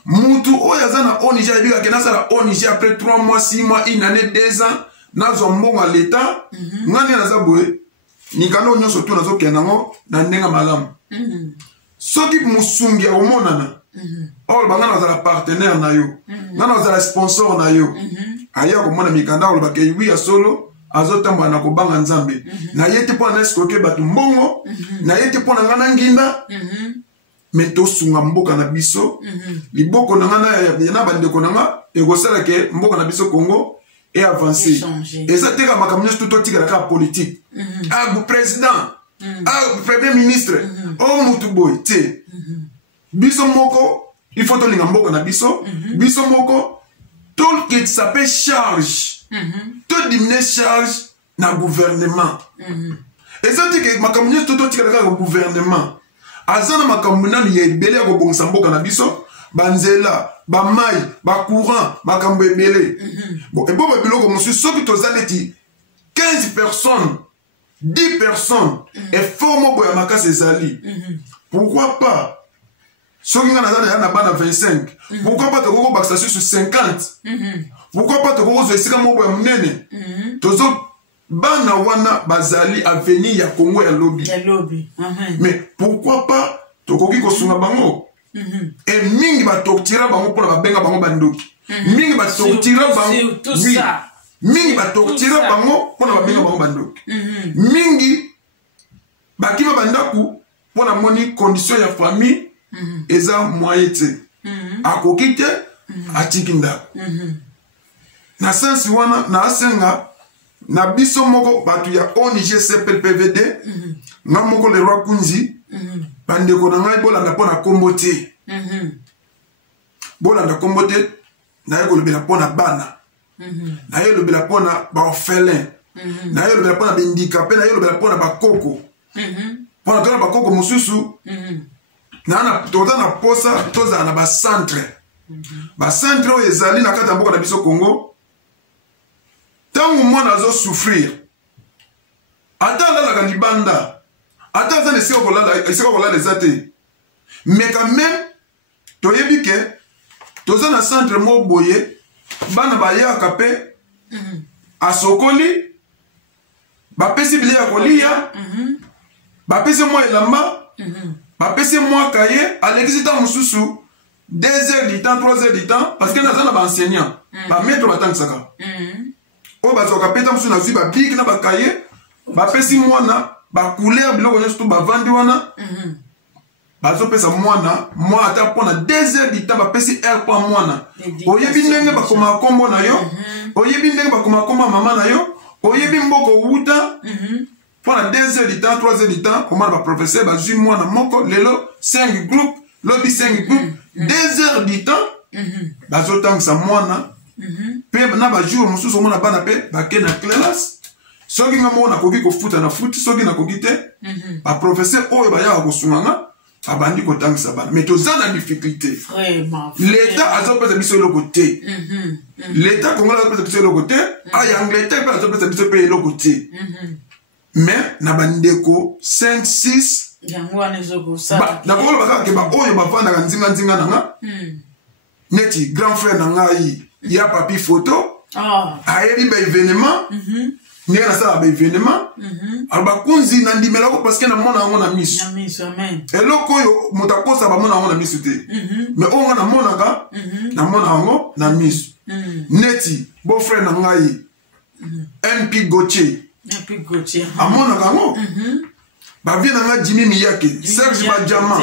mutu oyo aza na ONG ayebikake nasala ONG après 3 mois 6 mois 1 année 2 ans nazwa mbongo ya leta ngani naza boye nikano nyonso tu nazokenda ngo na ndenge malamu soki musungi akomonana oyo banga nazala partenaire na yo nga nazala sponsor na yo aya komona mikanda olobaka wi ya solo azotambola na kobanga nzambe na ye te mpo na esikoke bato mbongo na ye te mpo na nga na nginda me tosunga mboka na biso liboko na nga na bandeko na nga ekosalake mboka na biso Congo et avancer eza teka makambo nyonso totikala kaka politique président premier ministre o mutu boye te biso moko il faut tolinga mboka na biso biso moko tolke sape charge to diminuer charge na gouvernement eza teke makambo nyonso totikala kaka gouvernement aza na makambo nanu ya ebele ya kobongisa mboka na biso banzela bamai bacourant makambo ebele eboba biloko mosusu soki toza neti 15 personnes 10 personnes effort moko ya makasi ezali pourquoi pas soki nga naza na ya na bana 25 pourquoi pas tokoko bakisa susu 50 pourquoi pas tokoko esika moko ya monene tozo bana wana bazali avenir ya Congo ya lobi mais pourquoi pas tokoki kosunga bango et mingi batokutira bango mpona babenga bango bandoki mingi batokutira bango mingi batokutira bango mpona babenga bango bandoki mingi bakima bandaku mpona moni condition ya famille eza moyen te akoki te atiki ndako na sensi wana na asenga na biso moko bato ya ONG CPLPVD nga moko le roi Kunzi bandeko na ngai bolanda mpona kombo te bolanda kombo te naye kolobela mpona bana naye lobela mpona baorphelin naye lobela mpona bendikape naye lobela mpona bakoko mpona tona bakoko mosusu toza na posa tozala na bacentre oyo ezali na kati ya mboka na biso Congo ntango mwana azosouffrir ata alalaka libanda ata aza na esika kolala eza te mais quand même toyebi ke toza na centre moko boye bana bayaka mpe asokoli bapesi bilei ya kolia bapesi mwa elamba bapesi mwa kaye alekisi ntango mosusu 2 heures du temps 3 heures du temps parce que naza na baenseignant bametre batangisaka oyo bazwaka mpe ntango mosusu nazwi babiki na bakaye bapesi mwana bacouleur biloko nyonso to bavandi wana bazopesa mwana mwa ata mpona 2 heures du temps bapesi aire mpo mwana oyebi ndenge bakomaka kombo na yo oyebi ndenge bakomaka kombo ya mama na yo oyebi mboka owuta pendant 2 heures du temps 3 heures du temps comment va professeur bazui mwana moko lelo 5 groupes lobby 5 groupes 2 heures du temps bazotangisa mwana pe na ba jour mosusu omona bana pe bake na classe soki nga mona koki kofuta na foot soki na koki te ba professeur oyo baya kosunga abandi kotangisa bana mais toza na difficulté vraiment l'état azopesa biso eloko te l'état congolais azopesa biso eloko te ay Angleterre pe azopesa biso pe eloko te mais na bandeko 5 6 yango wana ezokosala na kolo baka ke ba oyo bavandaka nzinga nanga neti grand frère na ngai ya papi photo ayebi ba événement ndenge nasala ba événement alors bakunzi na ndimelako parce que namona yango na miso eloko oyo moto akosa bamona yango na miso te mais oyo nga namonaka namona yango na miso neti beau frère na ngai MP Gauthier amonaka yango bavie na nga Jimmy Miyake Serge Badiama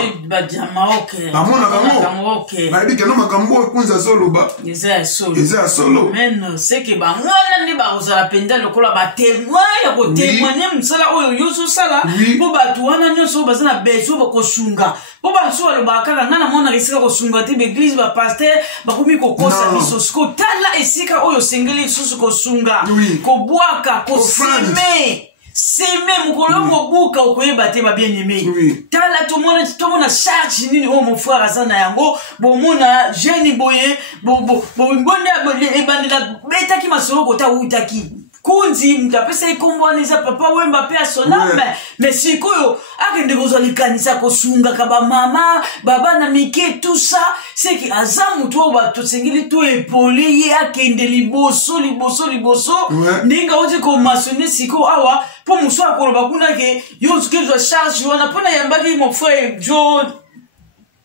amonaka yango nayebi keno makambo ekunza soloba eza ya solo men seke bamwana nde bakozala mpenza lokola batémoin ya kotémoigne mosala oyo nyonso osala mpo bato wana nyonso baza na besoin bakosunga mpo bamosusu balobaka kaka nga namonaka esika kosunga te baeglise bapaster bakomi kokosa biso sikotala esika oyo osengeli lisusu kosunga kobwaka kosime seme mukolo mobuka okoyeba te ba bien aimé tala tomona charge nini o mon frère azana yango bomona jeune boye bonde ebandela betaki masolo kota utaki kunzi mtapesa ikomboneza papa wemba pe asoname mais sikoyo akende kozalikanisa kosunga kaba mama baba na mike tout ça c'est que azamu to ba to sengeli to epole ye akende liboso ninga oti ko masone siko awa po muso akoloba kuna ke yo skezo charge wana pona yambaki mon frère John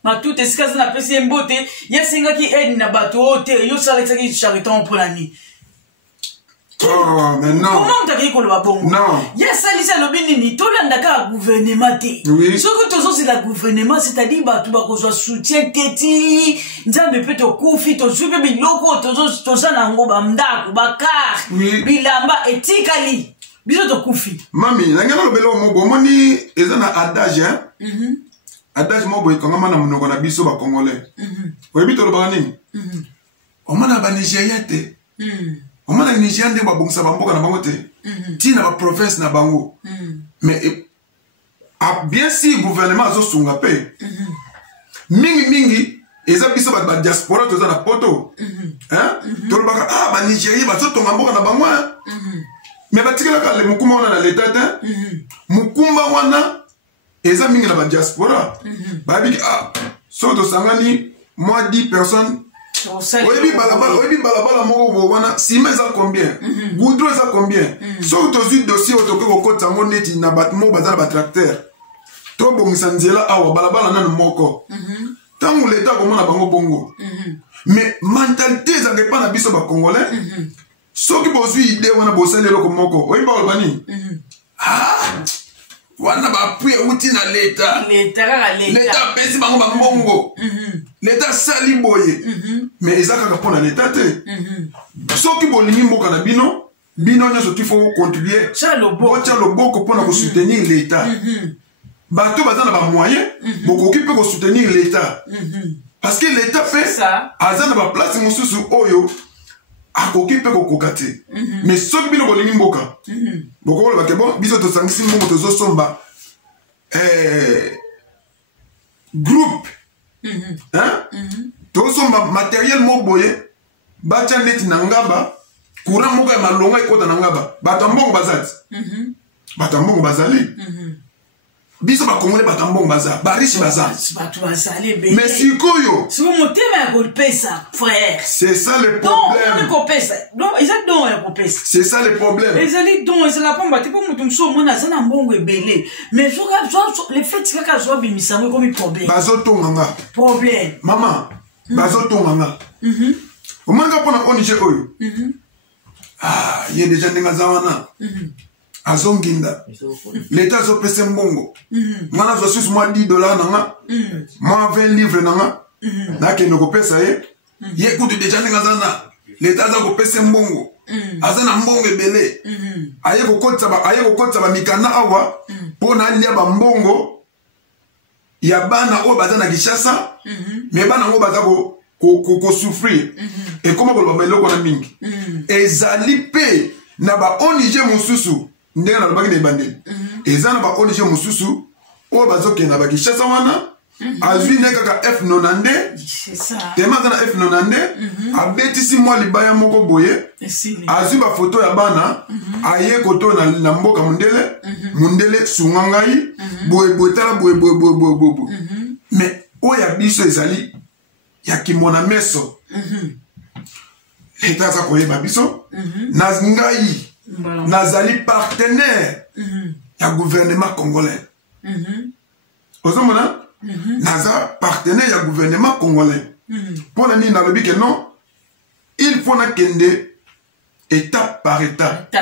matu te sikaza na pesi mbote yasenga ki aide na bato te yo salekisa ki charité pour l'année. Oh, mais non. Comment t'as dit qu'on le va bon? Non. Yes, ça, c'est le béni. Tout le monde a gouvernement. Oui. Ce que tu c'est la gouvernement, c'est-à-dire, bah, tu vas qu'on soutien, téti, nzambe peut te koufi, to suivi, mais loko, to ça, nango, bamda, bakar, bilamba, etikali. Biso to koufi. Mami, n'angana le belo mo bomoni, ezana adage, hein? Adage mo boy, quand on a monoko na biso ba congolais. Oui, bito le bani. On m'a ba Nigeria te. On m'a Nigeria nde ba bongsa ba mboka na bango te. Ti na ba province na bango. Mais a bien si gouvernement azo sunga pe. Mingi eza biso ba diaspora to za na poto. Hein? To le baka ah ba Nigeria ba zo tonga mboka na bango. Mais ba tikela ka le mukuma wana na l'état te. Mukumba wana eza mingi na ba diaspora. Ba bi ah so to sangani moi 10 personnes. Oyebi balabala moko wana sima eza combien? Goudron eza combien? So to zi dossier otoke kokota ngo neti na batmo bazala ba tracteur. To bongisa nzela awa balabala nanu moko. Tangu l'état komona bango bongo. Mais mentalité eza ke pa na biso ba congolais. Soki bozwi idée wana bosala eloko moko. Oyebi ba bani? Ah! Wana ba pui uti na l'état. L'état pesi bango ba mbongo. L'état sali boye. Mais ezaka ka pona l'état te. Soki bolingi mboka na bino nyoso qu'il faut contribuer. Bocha loboko pona ko soutenir l'état. Bato bazana ba moyen, boko kipe ko soutenir l'état. Parce que l'état fait azana ba place mususu oyo akoki pe kokokate. Mais soki bino bolingi mboka. Boko ba ke bon biso to sangisi mbongo to zo somba. Groupe. Hein? To somba matériel mo boye. Bacha neti na ngaba. Courant mo ka malonga ekota na ngaba. Batambongo bazati. Batambongo bazali. Biso ba congolais batambongo baza. Ba riche baza. Mais sikoyo. Si vous montez mais golpe ça, frère. C'est ça le problème. Non, on ça. Non, ils ont don golpe. C'est ça le problème. Les alliés don, c'est la pompe, tu peux monter so mona za na mbongo ebele. Mais je les faits kaka zo bimisango comme problème. Bazoto nganga. Problème. Maman, bazoto nganga. Omanga pona onije oyo. Ah, il y a déjà des mazawana. Azonginda. L'état zo pese mbongo. Mana zo sus moi $10 nanga. Moi 20 livres nanga. Na ke ndoko pesa ye. Ye kutu déjà ngazana. L'état zo pese mbongo. azana mbongo ebele aye kokotsa ba mikanda awa pona alia ba mbongo ya bana o bazana Kinshasa mais bana ngo baza ko souffrir et comment ko ba eloko na mingi ezali pe na ba ONG mususu ndenge na lobaki na ebandeli ezana ba ONG mususu o bazoke na ba Kinshasa wana azwi ne kaka F90 c'est ça tema kana F90 abetisi mwa libaya moko boye azwi ba photo ya bana aye koto na mboka mundele sungangai boye tala boye mais oya biso ezali ya kimona meso leta za koyeba biso na ngai nazali partenaire ya gouvernement congolais ozomona naza partenaire ya gouvernement congolais pour la nini nalobi que non il faut na kende étape par étape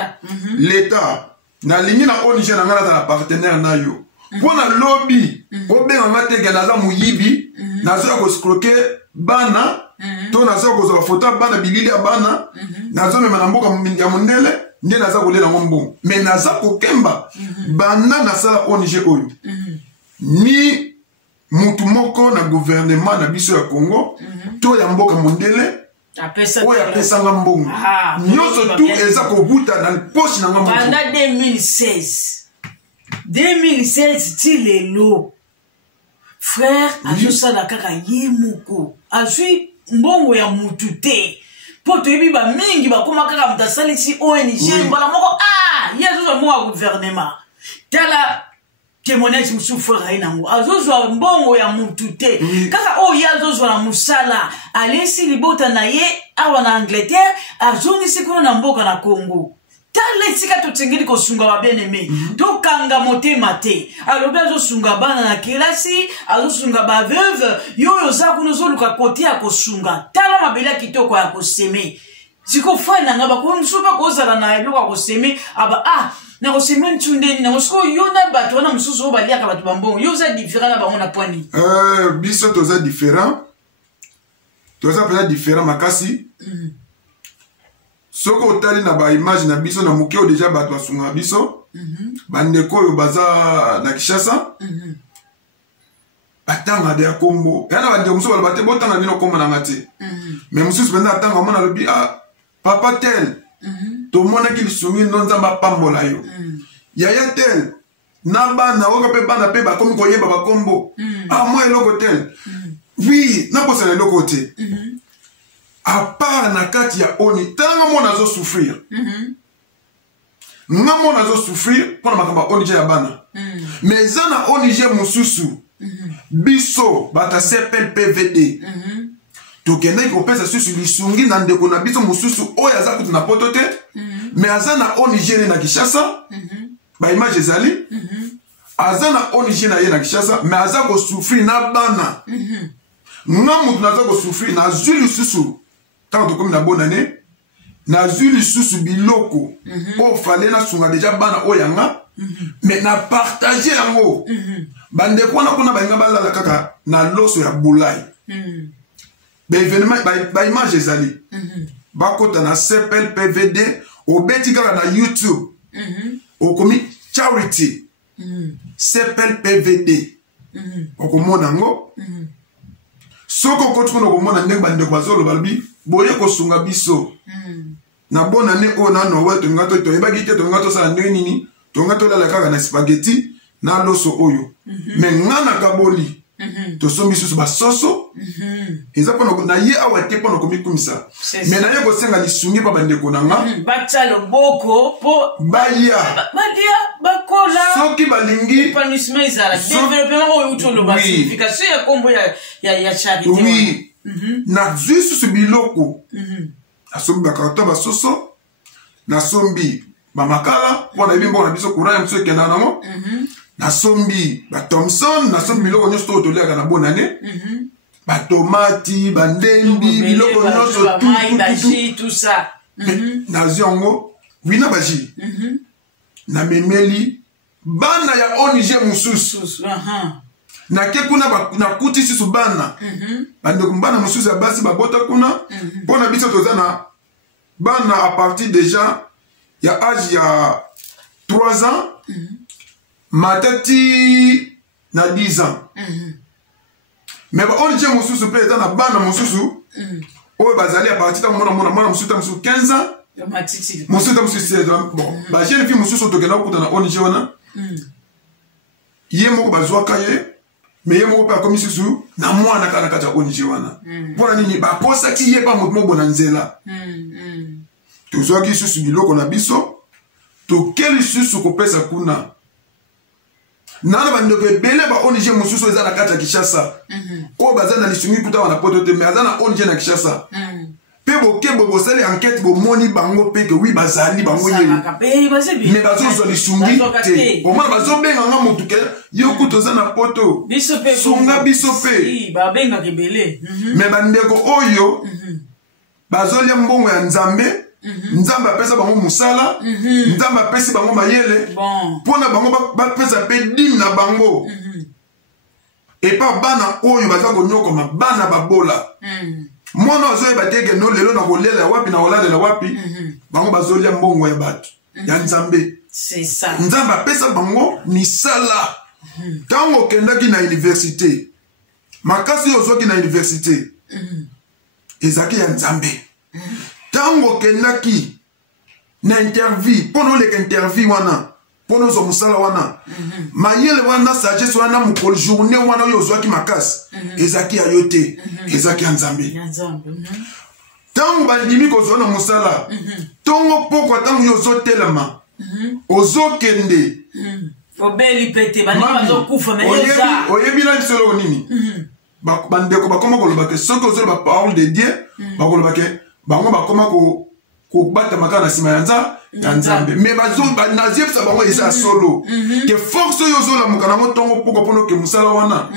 l'état na lingi na ONG na ngala na partenaire na yo pour na lobby obenga ngate ke naza muyibi nazo ko scroquer bana to nazo ko zo photo bana bilili ya bana nazo mema na mboka ya mundele nde naza ko lela ngombo mais naza ko kemba bana na sala ONG oyo ni mutu moko na gouvernement na biso ya Congo to ya mboka mundele oyo apesanga mbongo nyonso tu eza kobuta na poche na nga moto pendant 2016 ti lelo frère azosala kaka ye moko azwi mbongo ya mutu te po toyebi bamingi bakoma kaka mutu asalisi ONG mbala moko ye azozwa mbongo ya gouvernement tala témoignage musufra inango azozwa mbongo ya mutu te kaka oyo azozwa na musala alesi libota na ye awa na Angleterre azongisi kuna na mboka na Congo tala sika totsengeli kosunga ba bien-aimé tokanga motema te alobi azosunga bana na kelasi azosunga ba veuve yoyo za kuna zoluka kote ya kosunga tala mabela kitoko ya koseme siko fana nga bakuru msuba kozala na eloko koseme aba na koseme ntundeni na kosko yona bato wana mususu obaliaka bato bambongo yo za différent na bango na poani biso toza différent pena différent makasi soko otali na ba image na biso na mukeo deja bato basunga biso bandeko oyo baza na Kinshasa atanga de kombo yana bandeko mususu balabate botanga bino kombo na ngati mais mususu benda atanga mona lobi papa tel to mona ki lisungi nonzamba pambola yo yaya tel na bana oka pe bana pe ba komi koyeba ba kombo moi eloko tel oui na posa na eloko te à part na kati ya oni tanga mona zo souffrir nga mona zo souffrir pona makamba oni ya bana mais zana oni je mususu biso bata sepel PVD tokende kopesa susu lisungi na ndeko na biso mususu oyo aza kutu na poto te mais aza na ONG na Kinshasa ba image ezali aza na ONG na ye na Kinshasa mais aza ko souffrir na bana nga mutu naza ko souffrir na zuli susu tant to comme na bonne année na zuli susu biloko o fallait na sunga déjà bana oyanga mais na partager yango bande kona kuna ba ngaba la kaka na loso ya bulai ba événement ba image ezali ba kota na CPL PVD obeti kaka na YouTube okomi charity CPL PVD okomona ngo soko kotuna okomona ndenge bande kwa zolo balbi boye ko sunga biso na bona ne ona no wa to ngato to ebaki te to ngato sala ndenge nini to ngato la kaka na spaghetti na loso oyo mais ngana kaboli to sombi susu basoso eza pona na ye awa te pona komikumisa mais na ye ko senga lisungi pa bande konanga batalo boko po baya bakola soki balingi punishment izala développement oyo utolo basification ya kombo ya charité oui na susu biloko asombi bakarton basoso na sombi bamakala pona ebimbo na biso courant ya mso ekenda nango na sombi ba Thomson na sombi biloko nyonso to toleka na bonne année ba tomati ba ndembi biloko nyonso tout ça na ziongo wina baji na memeli bana ya ONG mususu na ke kuna na kuti sisu bana bande kumbana mususu ya basi babota kuna pona biso toza na bana à partir déjà il y a âge il y a 3 ans matati na 10 ans mais on dit mosusu pe dans na bana mosusu o bazali à partir de mona mosusu 15 ans mosusu 16 ans bon ba jeune fille mosusu to kena ko na on dit wana yemo bazwa kaye mais yemo pa comme susu na mwana kana kata on dit wana pona nini ba kosa ki ye pa moto bona nzela to zo ki susu biloko na biso to quel susu ko pesa kuna nana bandeko ebele ba ONG mosusu eza na kati ya Kinshasa o bazana lisungi kuta wana poto te mais azana ONG na Kinshasa pe bokebo bosali enquête bomoni bango pe que oui bazali bango yeli mais bazo lisungi te o mana bazo benga nga mutu ke yo kutoza na poto sunga biso pe ba benga kebele mais bandeko oyo bazo lia mbongo ya Nzambe Nzambe apesa bango musala Nzambe apesi bango mayele pona bango bapesa pe dim na bango et pas bana oyo baza konyokoma bana babola mwana ozo bateke no lelo na kolela wapi na kolela wapi bango bazolia mbongo ya bato ya Nzambe c'est ça Nzambe apesa bango misala tango kendaki na université makasi ozoki na université ezaki ya Nzambe tango kendaki na interview pono le interview wana pono zo musala wana mayele wana sagesse wana mukol journée wana yo zwaki makasi ezaki ayote ezaki Nzambe tango bandimi ko zona musala tongo poko tango yo zotelama ozokende obeli pete bani bazo kufa mais yoza oyebi na solo nini bandeko bakoma koloba ke soko ozoloba parole de Dieu bakoloba ke bango bakoma ko bata makana sima ya Nzambe mais bazo nazief sa bango eza solo que force yo zola mukana motongo poko pono ke musala wana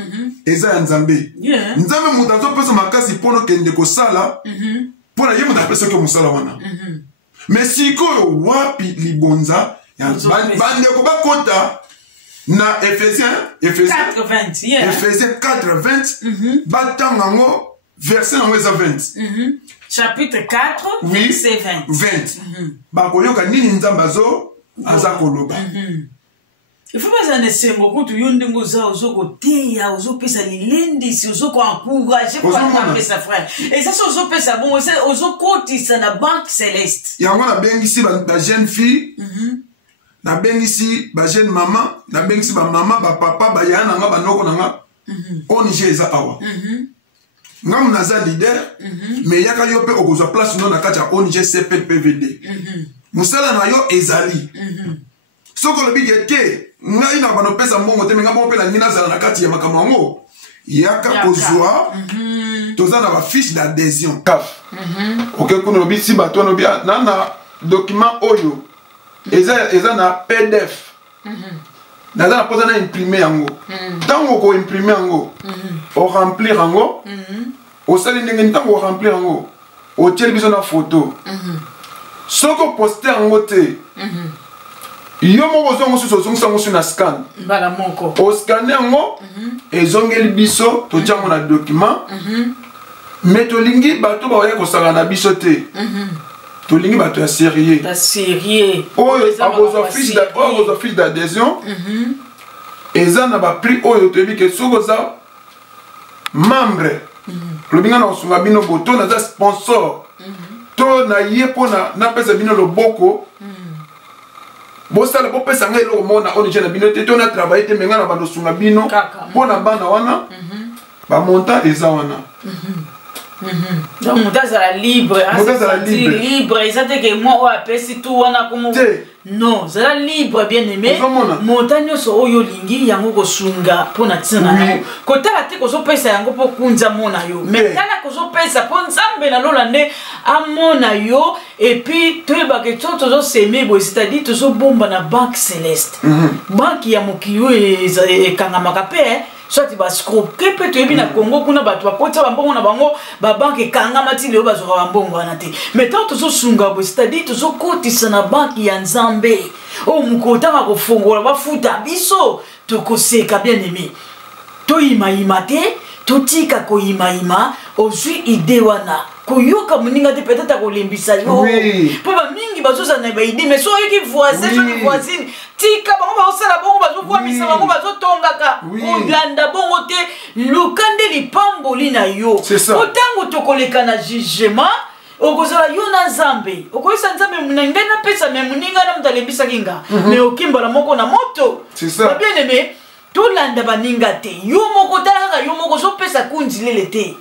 eza ya Nzambe Nzambe mutazo pesa makasi pono ke ndeko sala pona yemo da pesa ke musala wana mais siko wapi libonza bandeko bakota na Ephésiens 4:20 batanga ngo verset nango eza 20 chapitre 4 verset 20 bakoyoka nini Nzambe aza koloba il faut pas en essayer beaucoup tu yonde ngoza ozoko teya ozopesa lilendisi ozoko encourager pour pesa frère et ça ozo pesa bon ozoko tisa na banque céleste yango na bengisi ba jeune fille na bengisi ba jeune maman na bengisi ba maman ba papa ba yana nga banoko nanga ONG eza awa ngam naza leader mais yaka yo pe okozwa place no na kati ya ONG CPPVD musala na yo ezali soko lobi ke ngai na bano pesa mbongo te menga bopela ngina zala na kati ya makamango yaka kozwa toza na ba fiche d'adhésion OK kuno lobi si bato no bia na document oyo eza na PDF naza na posa na imprimer yango tango ko imprimer yango o remplir yango o sali ndenge ntango o remplir yango o tieli biso na photo soko poster yango te yo moko zongo susu ozongisa yango su na scan mbala moko o scanne yango ezongeli biso totia yango na document mais tolingi bato baoya kosala na biso te tolingi bato ya sérieux oyo akozwa fiche d'adhésion eza na baprix oyo toyebi ke soki oza membre lobi nga na kosunga bino boto naza sponsor to na ye mpo napesa bino loboko bosala bopesa nga eloko moko na ONG na bino te to na travaille te me nga na bando sunga bino mpo na bana wana bamontant eza wana donc mutazala libre libre eza te ke moi oyo apesi tu wana komo non zala libre bien aimé montant nyonso oyo olingi yango kosunga mpona ntina na yango kotala te kozopesa yango mpo kunza mona yo mais tala kozopesa mpo Nzambe na lola nde amona yo epuis toyebaka to tozoseme boye c'est-à-dire tozobomba na banque céleste banque ya mokili oyo ekangamaka mpe soit bascroquer peut être na Congo kuna bato bakota bambongo na bango ba banque kangama ti leo bazoka bambongo wana te mais tant to sunga c'est-à-dire to kotisa na banque ya Nzambe o mukota ba kofongola bafuta biso to koseka bien aimé to ima te totika koyimayima ozwi ide wana koyoka moninga te peut-être akolimbisa yo mpo bamingi bazozala na baide mais so oyoki voisin soki voisine tika bango bazosala bongo bazokwamisa bango bazotongaka kolanda bongo te luka nde lipamboli na yo otango tokoleka na jugement okozala yo na nzambe okoyisa nzambe ngai napesa me moninga na moto alembisaki nga me okimbala moko na moto babien aime tolanda baninga te yo moko tala kaka yo moko ozopesa kunzilele te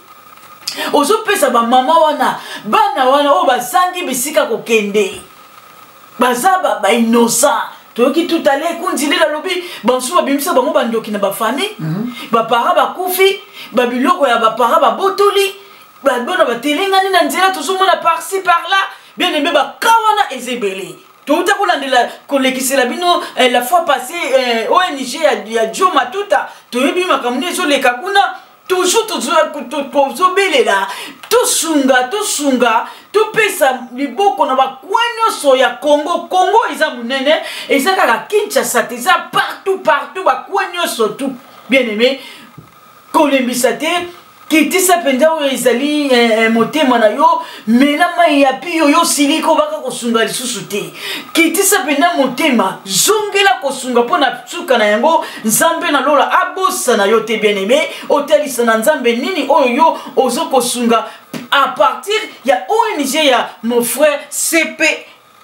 ozopesa bamama wana bana wana oyo bazangi bisika kokende baza bainosa toyoki tutale kunzilele alobi bansu babimisa bango bandoki na bafami bapara bakufi babiloko ya bapara babotoli babona batelengani na nzela tozomona par-ci par-là bien aimé bakawana ezebele touta kolandela kolekisela bino la fois passée ONG ya Joe Matuta toyebi makambo ezoleka kuna toujours tozobelela tosunga topesa liboko na bakwa nyonso ya Congo eza munene eza kaka Kinshasa te eza partout bakwa nyonso tout bien aimé kolembisa te kitisa penza oyo ezali motema na yo mela mai ya piyo yo siliko baka kosunga lisusu te kitisa penza motema zongela kosunga mpona suka na yango nzambe na lola abosa na yo te bien aimé otalisa na nzambe nini oyo yo ozo kosunga à partir ya ONG ya mon frère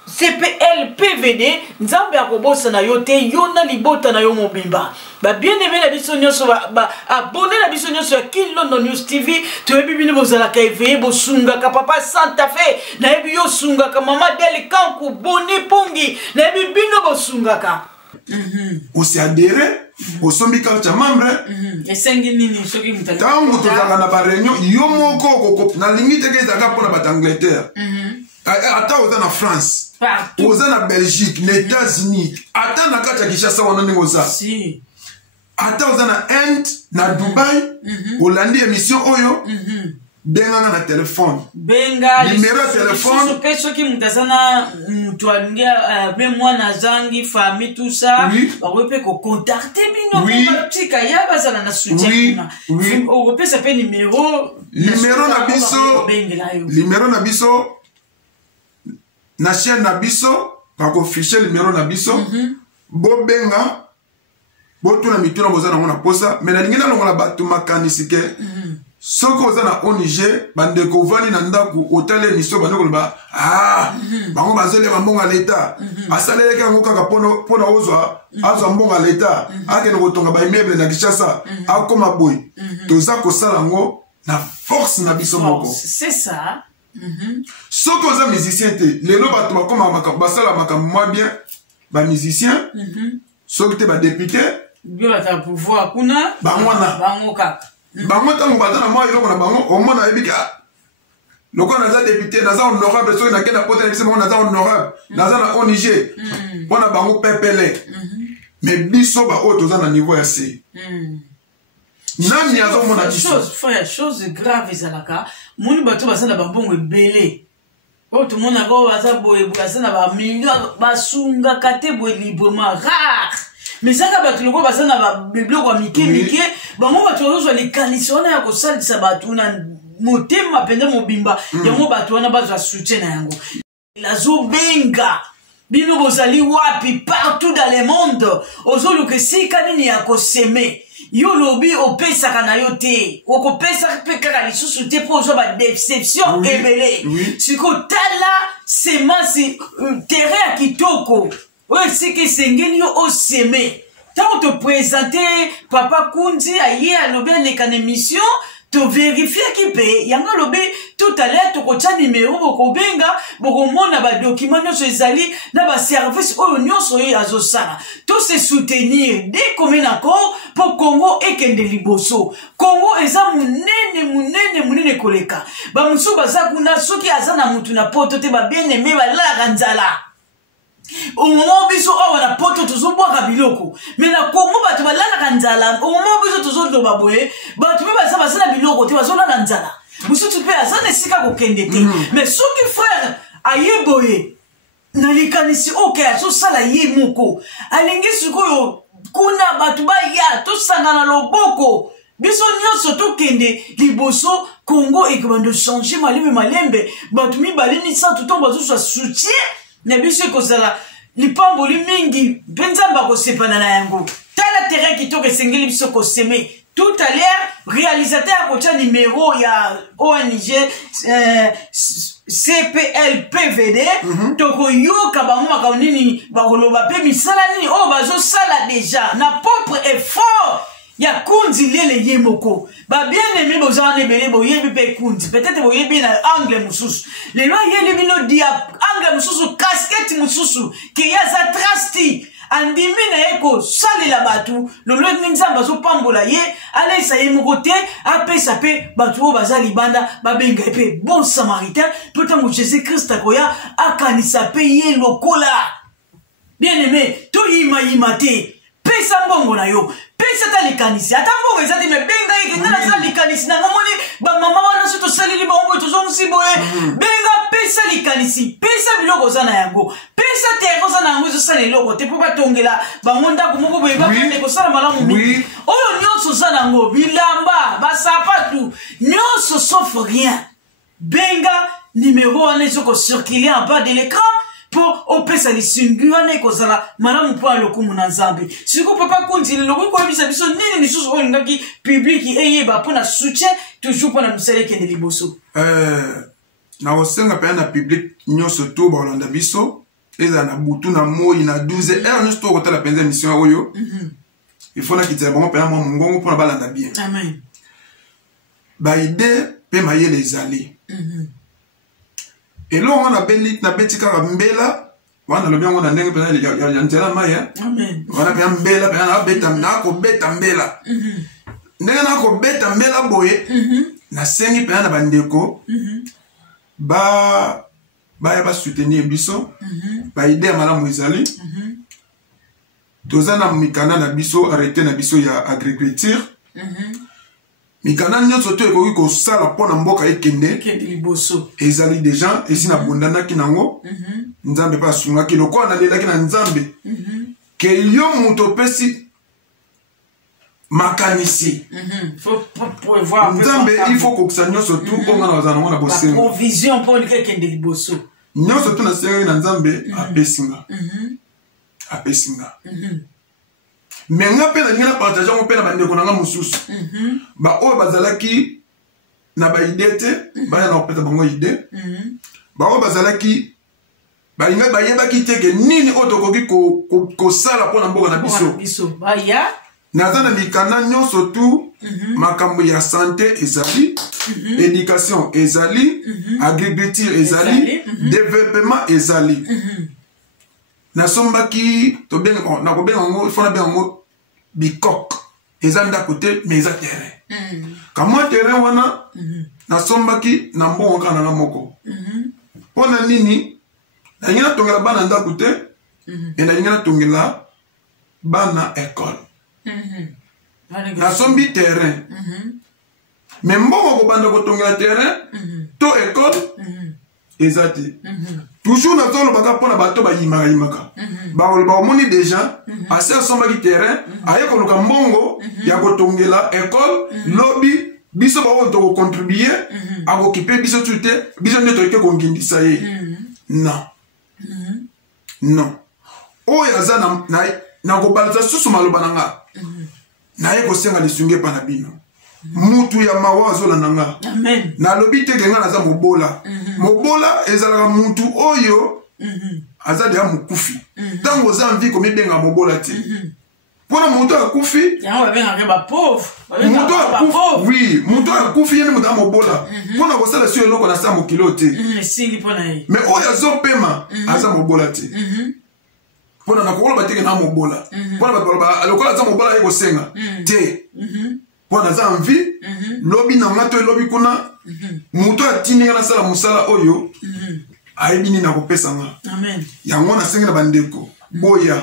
CPLPVD nzambe akobosa na yo te yo na libota na yo mobimba ba bien aimé na biso nyonso ba abonné na biso nyonso ya Kinlondo News TV toyebi bino bozala ka éveillé bosunga ka papa Santa Fe na yebi yo sunga ka mama Del Kanku Boni Pongi na yebi bino bosunga ka osi adhéré osombi carte membre esengi nini soki mutali tango tozanga na ba réunion yo moko koko na limite ke ezaka pona ba Angleterre ata oza na France oza na Belgique na États-Unis ata na kati ya Kinshasa wana ndenge oza ata oza na Inde na Dubai olandi émission oyo benganga na telefone benga numéro ya telefone pe soki mutasana mutu alingia be mwana zangi famille tout ça bakope ko contacter bino ko tika ya bazala na soutien o pesa pe numéro na biso na chaîne na biso bako ficher numéro na biso bo benga bo tuna mituna bozana ngona posa mais na lingina longola batu makanisi ke soko ozana ONG bandeko vani na ndaku hôtel miso bandeko ba bango bazele mbonga leta asaleleka yango kaka pona ozwa azwa mbonga leta akene kotonga ba immeuble na Kinshasa akoma boy toza kosala ngo na force na biso moko c'est ça soko oza musicien te lelo bato bakoma basala makambo mwa bien ba musicien soki te ba député bio bata pouvoir kuna bangwana bango kaka bango tango batana mwa iloko na bango omona yebika loko naza député naza honorable soki nakenda pote na biso bango naza honorable naza na ONG mpona bango pepele mais biso baoyo toza na niveau ya se nani azomona biso chose grave ezalaka moni bato baza na bambongo ebele oyo tomonaka oyo baza boye baza na bamillion basungaka te boye librement rare mais saka bato loko baza na babiloko ya mike bango bato bazozwa likanisi wana ya kosalisa bato na motema mpenza mobimba yango bato wana bazwa soutien na yango azobenga bino bozali wapi partout dans le monde ozoluka esika nini ya koseme yo lobi opesaka na yo te okopesa mpe kaka lisusu te mpo ozwa badeception ebele sikotala semence terrain ya kitoko oyo esika esengeli yo oseme ntango topresente papa Kunzi aye alobi aleka na émission tovérifiaki mpe yango alobi tout à l'heure tokotya nimero bokobenga bokomona badokima nyonso ezali na baservice oyo nyonso oyo azosala tose soutenir dès commune accord mpo Congo ekende liboso Congo eza munene koleka bamosusu baza kuna soki aza na mutu na poto te babien aime balalaka nzala au moment biso awa na poto tozobwaka biloko mais na Congo bato balalaka nzala au moment biso tozoloba boye bato mpe baza na biloko te bazolala nzala mosusu mpe aza na esika kokende te mais soki frère aye boye na likanisi oke azosala ye moko alingi sikoyo kuna bato baya tosangana loboko biso nyonso tokende liboso Congo ekobanda changer malembe bato mibale ni sa tuto bazoswa soutien na biso ekozala lipamboli mingi mpe nzambe akosepana na yango tala terrain kitoko esengeli biso koseme. Tout à l'heure, réalisateur à côté numéro, il y a ONG CPLPVD, toko yo kabango makanini bakoloba pe misala nini o bazo sala déjà na propre effort ya kundi lele yemoko ba bien aimé bozane bele boyebi pe kundi peut-être boyebi na angle mususu le loi yeli bino dia angle mususu casquette mususu ki ya za trasti andimi na eko sali la batu lolo nzamba zo pambola ye ala isa ye mokote apesa pe batu o bazali banda babenga pe bon samaritain peut-être Jésus Christ akoya akanisa pe ye lokola bien aimé to imate pesa mbongo na yo pesa ta likanisi ata mbongo ezati me benga ye ngana sa likanisi na ngomoni ba mama wana soto salili ba ombo to zonsi boye benga pesa likanisi pesa biloko za na yango pesa terre za na yango zo sala eloko te po batongela bangonda ko moko boye ba pende ko sala malamu mingi oyo nyonso za na ngo bilamba basapatu nyonso sauf rien benga numéro wana ezoko circuler en bas de l'écran pour opesa lisingwane kozala malamu po alokumu na nzambe siko papa konzile loko ko bisa biso nini lisusu oyo ngaki public eyeba po na soutien toujours po na miseleke de liboso na osenga pe na public nyonso to ba olanda biso eza na butu na moi na 12 heures nyonso to kotala penza mission oyo il faut na kitela bango pe na mongongo po na balanda bien amen ba ide pe mayele ezali et là on a beli na betika mbela wana lobi yango na ndenge pena ya ntela maya amen wana pe mbela pe na beta na ko beta mbela ndenge na ko beta mbela boye na sengi pe na bandeko ba ya ba soutenir biso ba idée malamu ezali tozana mikana na biso arrêter na biso ya agriculture mikana nyonso to ekoki kosala mpo na mboka ekende liboso ezali deja esi na bondanaki nango nzambe mpe asungaki lokola nalelaki na nzambe ke yo moto opesi makanisi nzambe il faut kokisa nyonso tu mpo nga na bazala nango na bosengo nyonso tu nasengaki na nzambe apesinga mais nga pe na linga na partage ngo pe na bandeko na nga mosusu ba oyo bazalaki na ba idée te ba ya na opeta bango idée ba oyo bazalaki ba linga ba yebaki te ke nini oyo tokoki kosala mpo na mboka na biso naza na mikanda nyonso tu makambo ya santé ezali éducation ezali agriculture ezali développement ezali nasombaki tobenga nakobenga ngo fona benga ngo bikok eza ndako te mais eza terrain kamwa terrain wana nasombaki na mbongo kaka nanga moko mpona nini nalingi natongela bana ndako te e nalingi natongela bana école nasombi terrain mais mbongo kobanda kotongela terrain to école eza te toujours nazolobaka mpona bato bayimaka baomoni déjà asi asombaki terrain aye koluka mbongo ya kotongela école lobi biso baoyo tokocontribue akokipe biso tu te biso nde toyeke kongindisa ye non oyo aza na kobalisa susu maloba na nga naye kosenga lisungi epa na bino mutu ya mawa azolanda nga nalobi te ke nga naza mobola mobola ezalaka mutu oyo aza deya mokufi ntango oza mvi komibenga mobola te mpona moto akufi moto akufi yene moto ya mobola mpona kosala sio eloko na sa mokilo te mais oyo azopema aza mobola te mpona nakokoloba teke na mobola mpona bato lokola aza mobola ye kosenga te mpona aza mvi lobi na nga to elobi kuna moto atindinga nasala mosala oyo ayebi nini akopesa nga yango nasengi na bandeko boya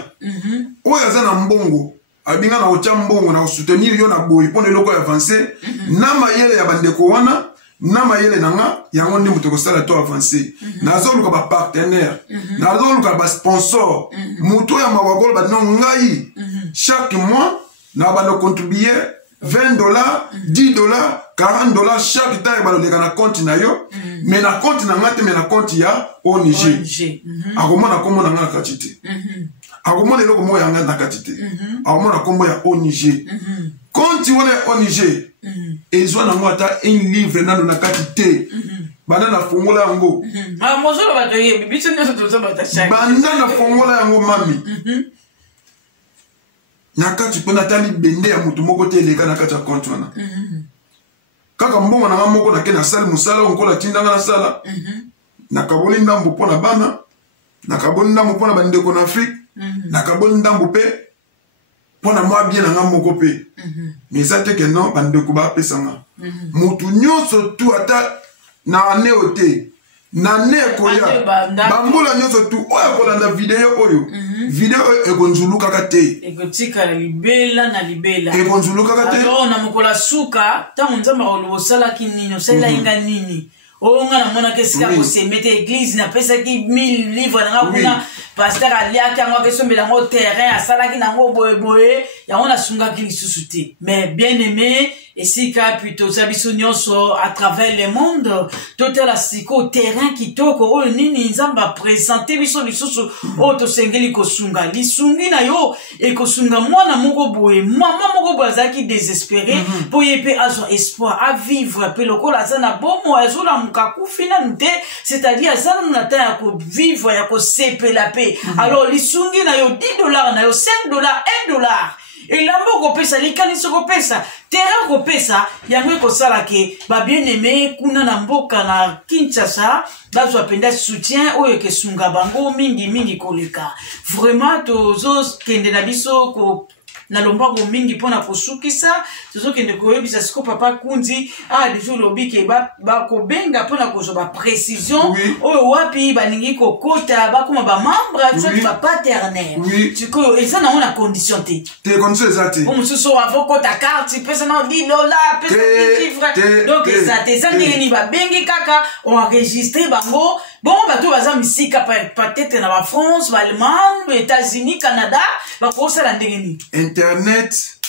oyo aza na mbongo abinga na kotya mbongo na kosoutenir yo na boyi mpona eloko ya avance na mayele ya bandeko wana na mayele na nga yango nde moto kosala to avance nazoluka bapartenaire nazoluka basponsor moto ya mawakolo batino ngai chaque mois na banda contribuer $20, $10, $40 chaque temps ebaloleka na compte na yo, mais na compte na ngate, mais na compte ya ONG. Akomona kombo na nga kati te. Akomona eloko mo ya nga na kati te. Akomona kombo ya ONG. Compte wana ONG, ezwa nango ata un livre nano na kati te. Banda na fongola yango. Banda na fongola yango mami. Nakati pona tali bende ya mutu moko te eleka na kati ya compte wana. Kaka mbongo na nga moko na ke na sali musala onkola tindanga na sala. Nakaboli ndambo pona bana. Nakaboli ndambo pona bandeko na Afrique. Nakaboli ndambo pe pona mwa bien na nga moko pe. Mais ça te que non bandeko ba pesa nga. Mutu nyonso tu ata na ane ote. Na ne koya. Bambola nyonso tu oya kolanda video oyo. Video ekonzulu kaka te. Ekotika libela na libela. Ekonzulu kaka te. Alors na mokola suka, tango nzamba olosala kinini, osala inga nini. Onga na mona kesika ko se mette église na pesa ki 1000 livres na kuna pasteur aliaki ngo kesombe na ngo terrain asala ki na ngo boye ya ona sunga ki lisusu te. Mais bien aimé esika plutôt sabiso nyonso à travers le monde total asiko terrain kitoko o nini nzamba présenter biso lisusu o to sengeli ko sunga lisungi na yo e ko sunga mwana moko boye mama moko bazaki désespéré pour yepe azo espoir à vivre pe lokola za na bomo azola mukakufina nte c'est-à-dire ça na ta ya ko vivre ya ko sepe la paix alors lisungi na yo $10 na yo $5 $1 et lambo ko pesa likanisi ko pesa terrain ko pesa yango ko sala ke ba bien aimé kuna na mboka na Kinshasa bazo apenda soutien oyo ke sunga bango mingi koleka vraiment tozo kende na biso ko na lombango mingi pona kosukisa tozo kende koyebisa siko papa Kundi déjà lobi ke ba ko benga pona ko ba précision oyo wapi balingi ko kota ba kuma ba membre soit ba paternel tiko eza na ona condition te condition ezate o mususu avoko ta carte pesa na $10 pesa livre donc ezate ni ba bengi kaka on enregistré bango bon bato baza misika peut-être na ba France ba Allemagne États-Unis Canada ba ko sala ndengeni internet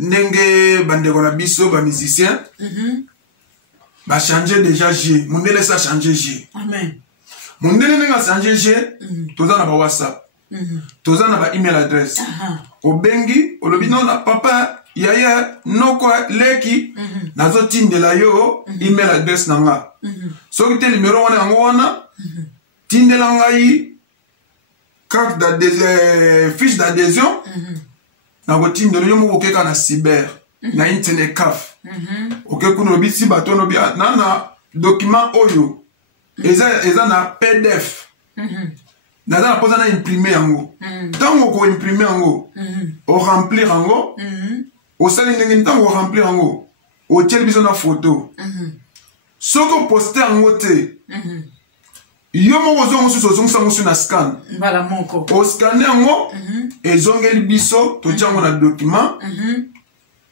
nenge bandeko na biso ba musicien ba changer déjà G mondele ça changer G amen mondele nga changer G toza na ba WhatsApp toza na ba email adresse obengi olobi na papa yaya noko leki nazo tindela yo email adresse nanga soki te numéro wana yango wana tindela ngai carte d'adhésion fiche d'adhésion na ko tindela yo moko keka na cyber na internet caf ok kuno bisi bato no bia na document oyo eza na PDF na za posa na imprimer yango tango ko imprimer yango o remplir yango o sali ndenge tango remplir yango o tiel biso na photo soko poster yango te yo moko zongo suso sango na scan bala moko o scanner yango ezongeli biso to tiango na document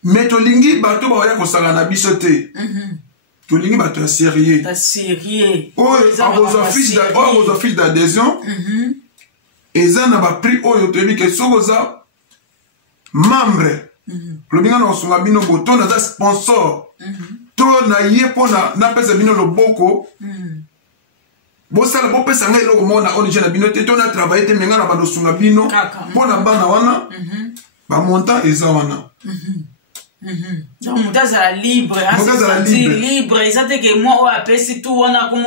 mais to lingi bato ba ya ko sala na biso te to lingi bato ya sérieux o a fiche d'adhésion eza na ba prix oyo to yebi ke soko za membre lobinga na osunga bino boto na za sponsor to na ye pona na pesa bino loboko bosala bopesa ngai eloko mona ONG na bino te to na travailler te menga na bando sunga bino pona bana wana ba montant eza wana donc mutazala libre libre ezate ke moi o apesi tout wana comme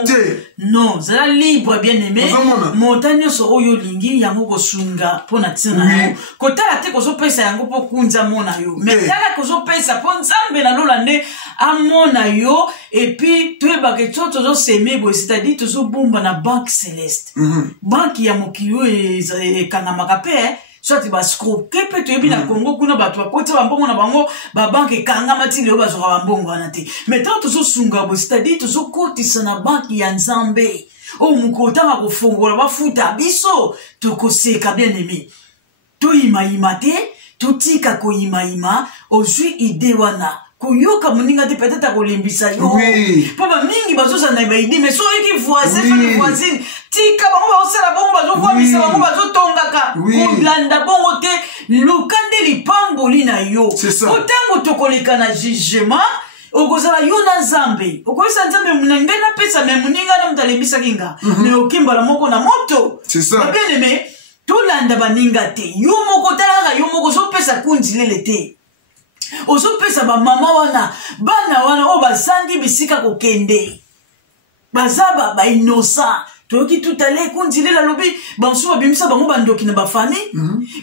non zala libre bien aimé montagne so oyo lingi yango kosunga pona tsina kotala te kozo pesa yango po kunza mona yo mais tala kozo pesa po nzambe na lolande amona yo et puis to ba ke toto zo semebo c'est-à-dire tozo bomba na banque céleste banque ya mokiyo e kangamaka pe soit ba scroquer peut être na Congo kuna bato bakoti ba mbongo na bango ba banque kanga matili yo bazoka ba mbongo wana te mais tant to sunga bo c'est-à-dire to kotisa na banque ya Nzambe o mukota ba kofongola ba futa biso to koseka bien aimé to ima te to tika ko ima ozui ide wana koyoka moninga te peut-être ko limbisa yo papa mingi bazosa na ba ide mais so eki voisin voisine tika batika bango basala bongo bazokwamisa bango bazotongaka kolanda bongo te lukande lipamboli na yo otango tokoleka na jugement okozala yo na nzambe okoyisa nzambe munenge na pesa me muninga na mutalembisaki nga me okimbala moko na moto babieneme tolanda baninga te yo moko talaka yo moko ozopesa kunzilele te ozopesa bamama wana bana wana oyo bazangi bisika kokende bazaba bainosa toyoki tutale kunzilela lobi bansu babimisa bango bandoki na bafami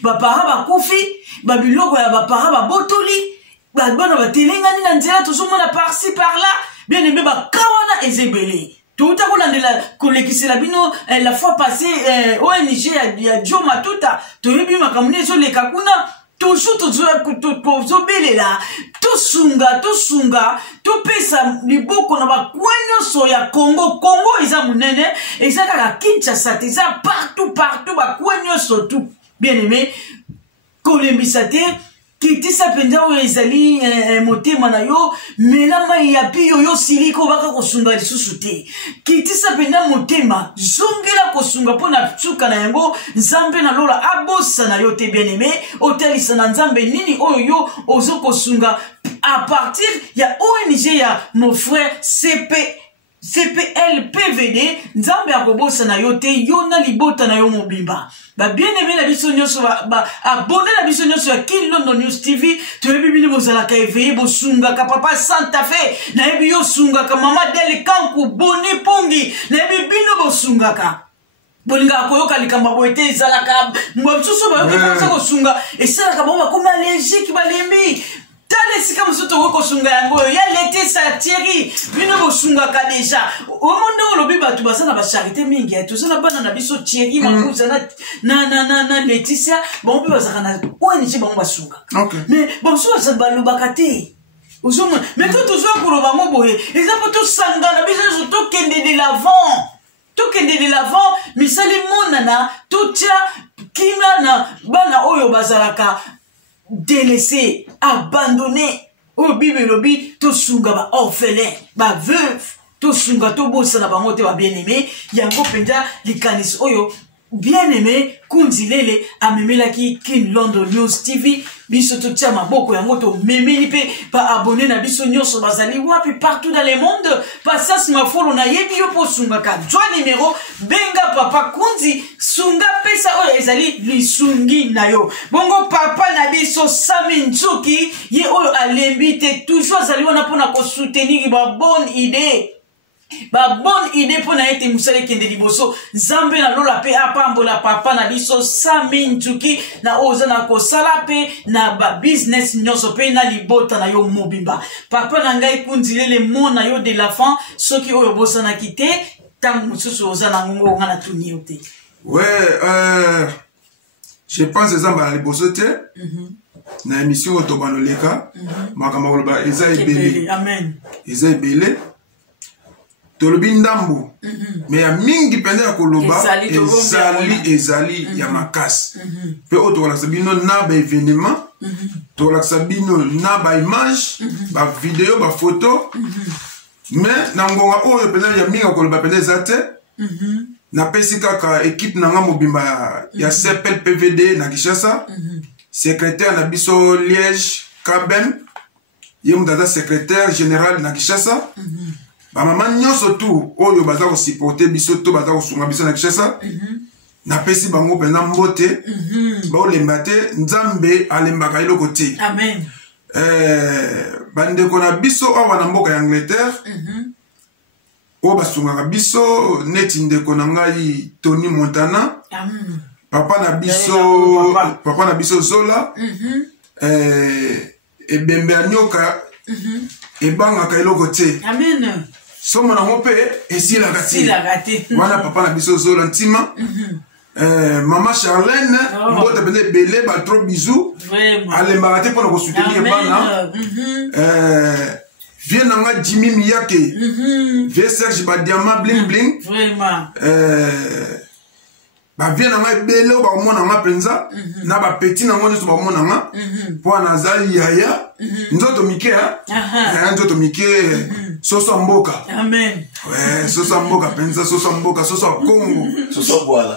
bapara bakufi babiloko ya bapara babotoli bana batelengani na nzela tozomona par-ci par-là bien aimé bakawana ezebele touta kolandela kolekisela bino la fois passée ONG ya Joe Matuta toyebi makambo ezoleka kuna toujours tozobelela tosunga topesa liboko na bakwa nyonso ya Congo eza munene eza kaka Kinshasa te eza partout bakwa nyonso tu bien aimé kolembisa te kitisa penza oyo ezali motema na yo melama ya piyo yo siliko baka kosunga lisusu te kitisa penza motema zongela kosunga mpona tsuka na yango nzambe na lola abosa na yo te bien aimé otalisa na nzambe nini oyo yo ozo kosunga à partir ya ONG ya mon frère CPL PVD nzambe akobosa na yo te yo na libota na yo mobimba ba bien aimé na biso nyonso ba abonné na biso nyonso ya King London News TV toyebi bino bozala ka éveillé bosunga ka papa Santa Fe na yebi yo sunga ka mama Dele Kanku Boni Pungi na yebi bino bosunga ka bolinga koyoka likamba boete ezalaka mbosusu ba yoka kosunga esalaka bo bakoma allergique balembi tale sika musoto ko sunga yango ya lete sa Thierry bino bosunga ka deja omondo olobi batu basana ba charité mingi tozana bana na biso Thierry makuza na Laetitia bon bi bazaka na ONG bango basunga mais bon so ça balobaka te ozomo mais tout toujours ko loba mo boye ezapo to sanga na biso to kende de l'avant misali monana to tia kimana bana oyo bazalaka délaissé, abandonné. Au bibelobi, to sunga ba orphelin, ba veuve, to sunga to bossa na bango te ba bien aimé, yango penza likanis oyo bien aimé kunzilele amemela ki King London News TV biso to tia maboko yango to memeli pe pa abonné na biso nyonso bazali wapi partout dans le monde passas ma follow na yebi yo po sunga ka joa numéro benga papa kunzi sunga pesa oyo ezali lisungi na yo bongo papa na biso Sami Nzuki ye oyo alembi te toujours azali wana pona ko soutenir ba bonne idée ba bonne idée pour na ete musale kende liboso nzambe na lola pe apambola papa na biso Sami Nzuki na oza na kosala pe na ba business nyonso pe na libota na yo mobimba papa na ngai kunzilele mona yo de la fin soki oyo bosa na kite tant mususu oza na ngongo ngana tuni ote je pense nzamba na liboso te na émission otobanoleka makambo koloba eza ebele amen eza ebele tolobi ndambu mais ya mingi penza ya koloba ezali ya makasi pe oyo tokolakisa bino na ba événement tokolakisa bino na ba image ba video ba photo mais na ngonga oyo penza ya mingi ya koloba penza eza te napesi kaka équipe na nga mobimba ya CPL PVD na Kinshasa secrétaire na biso Liège Kabem ye mutu aza secrétaire général na Kinshasa bamama nyonso tu oyo baza kosupporte biso to baza kosunga biso na Kinshasa napesi bango mpenza mbote baolemba te nzambe alembaka eloko te amen bandeko na biso awa na mboka ya Angleterre oyo basungaka biso neti ndeko na ngai Tony Montana papa na biso Zola ebembe anyoka ebangaka eloko te amen somo nango mpe esilaka te wana papa na biso Zola ntima mama Charlène mbote pende ebele batro bisou alembaka te mpona kosoutenir bana vie nanga Jimmy Miyake vie Serge Badiama bling bling ba vie na nga belé ba mona nga penza na ba petit na ngoni so ba mona nga po na zali yaya nzoto mike nzoto mike soso mboka amen ouais soso mboka penza soso mboka soso Congo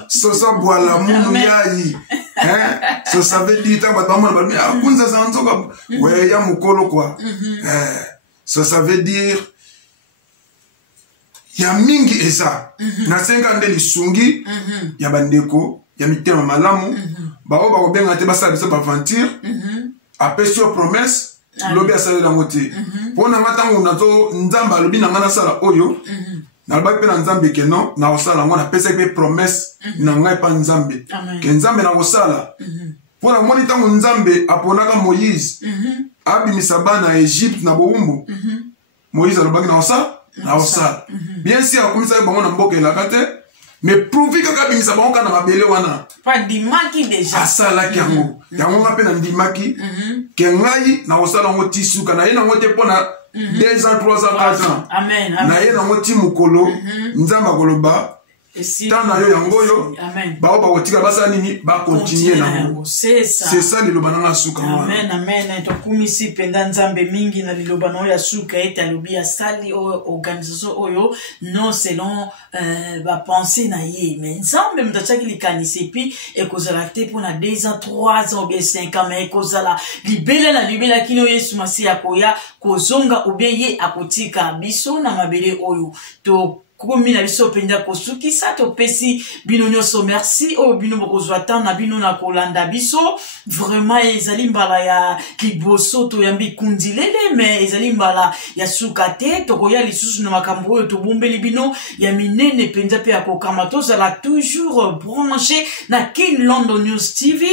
soso boala munu yayi so ça veut dire tant ba mona ba kunza za nzoka ouais ya mukolo quoi ça veut dire ya mingi eza na senga nde lisungi ya bandeko ya mitema malamu bao ba kobenga te basala biso ba aventure apesi yo promesse lobi asala lango te pona ngatango nazo nzamba lobi na ngana sala oyo na ba pe na nzambe ke non na osala ngo na pesa pe promesse na ngai pa nzambe ke nzambe na osala pona moni tango nzambe aponaka Moïse abimisa bana Egypte na bowumbu Moïse alobaki na osala na osala bien sûr akomisa bango na mboka elaka te mais prouvi kaka bimisa bango kana mabele wana pa ndimaki déjà asalaki yango yango nga mpe na ndimaki ke ngai na osala ngo ti suka na ye nango te mpo na 2 ans 3 ans 4 ans amen na ye nango ti mokolo nzambe akoloba tana yo yango yo bao bakotika basala nini bakontinue nango c'est ça liloba nanga suka amen amen tokumisi penda nzambe mingi na liloba na ya suka ete alobi asali organisation oyo non selon bapense na ye mais nzambe mutachaki likanisi epi ekozala te mpona 2 ans 3 ans ou bien 5 ans mais ekozala libele na libela kino yesu masi akoya kozonga ou bien ye akotika biso na mabele oyo to komi na biso penda kosukisa topesi bino nyonso merci o bino bokozwa tan na bino na kolanda biso vraiment ezali mbala ya liboso toyambi kundilele mais ezali mbala ya suka te tokoya lisusu na makambo oyo tobombeli bino ya minene penda pe ya kokama tozala toujours branché na King London News TV.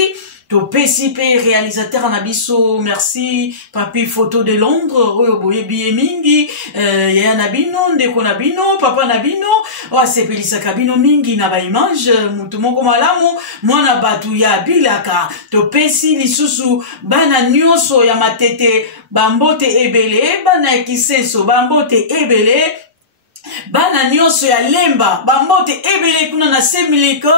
Topesi pe réalisateur na biso merci papi photo de Londres oyo boyebi mingi ya na bino ndeko na bino papa na bino wa sepelisaka bino mingi na ba image mutu moko malamu mwana batu ya bilaka topesi lisusu bana nyonso ya matete bambote ebele bana kisenso bambote ebele bana nyonso ya lemba bambote ebele kuna na semileko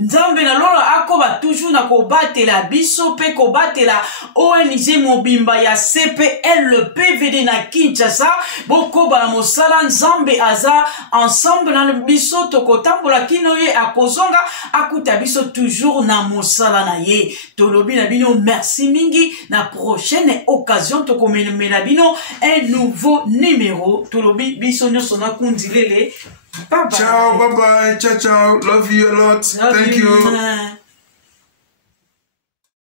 nzambe na lolo akoba toujours na kobatela biso pe kobatela ONG mobimba ya CPL le PVD na Kinshasa bokoba na mosala nzambe aza ensemble na biso tokotambola kino ye akozonga akuta biso toujours na mosala na ye tolobi na bino merci mingi na prochaine occasion tokomela bino un nouveau numéro tolobi biso nyonso na Bye bye. Ciao, bye bye. Ciao, ciao. Love you a lot. Thank you.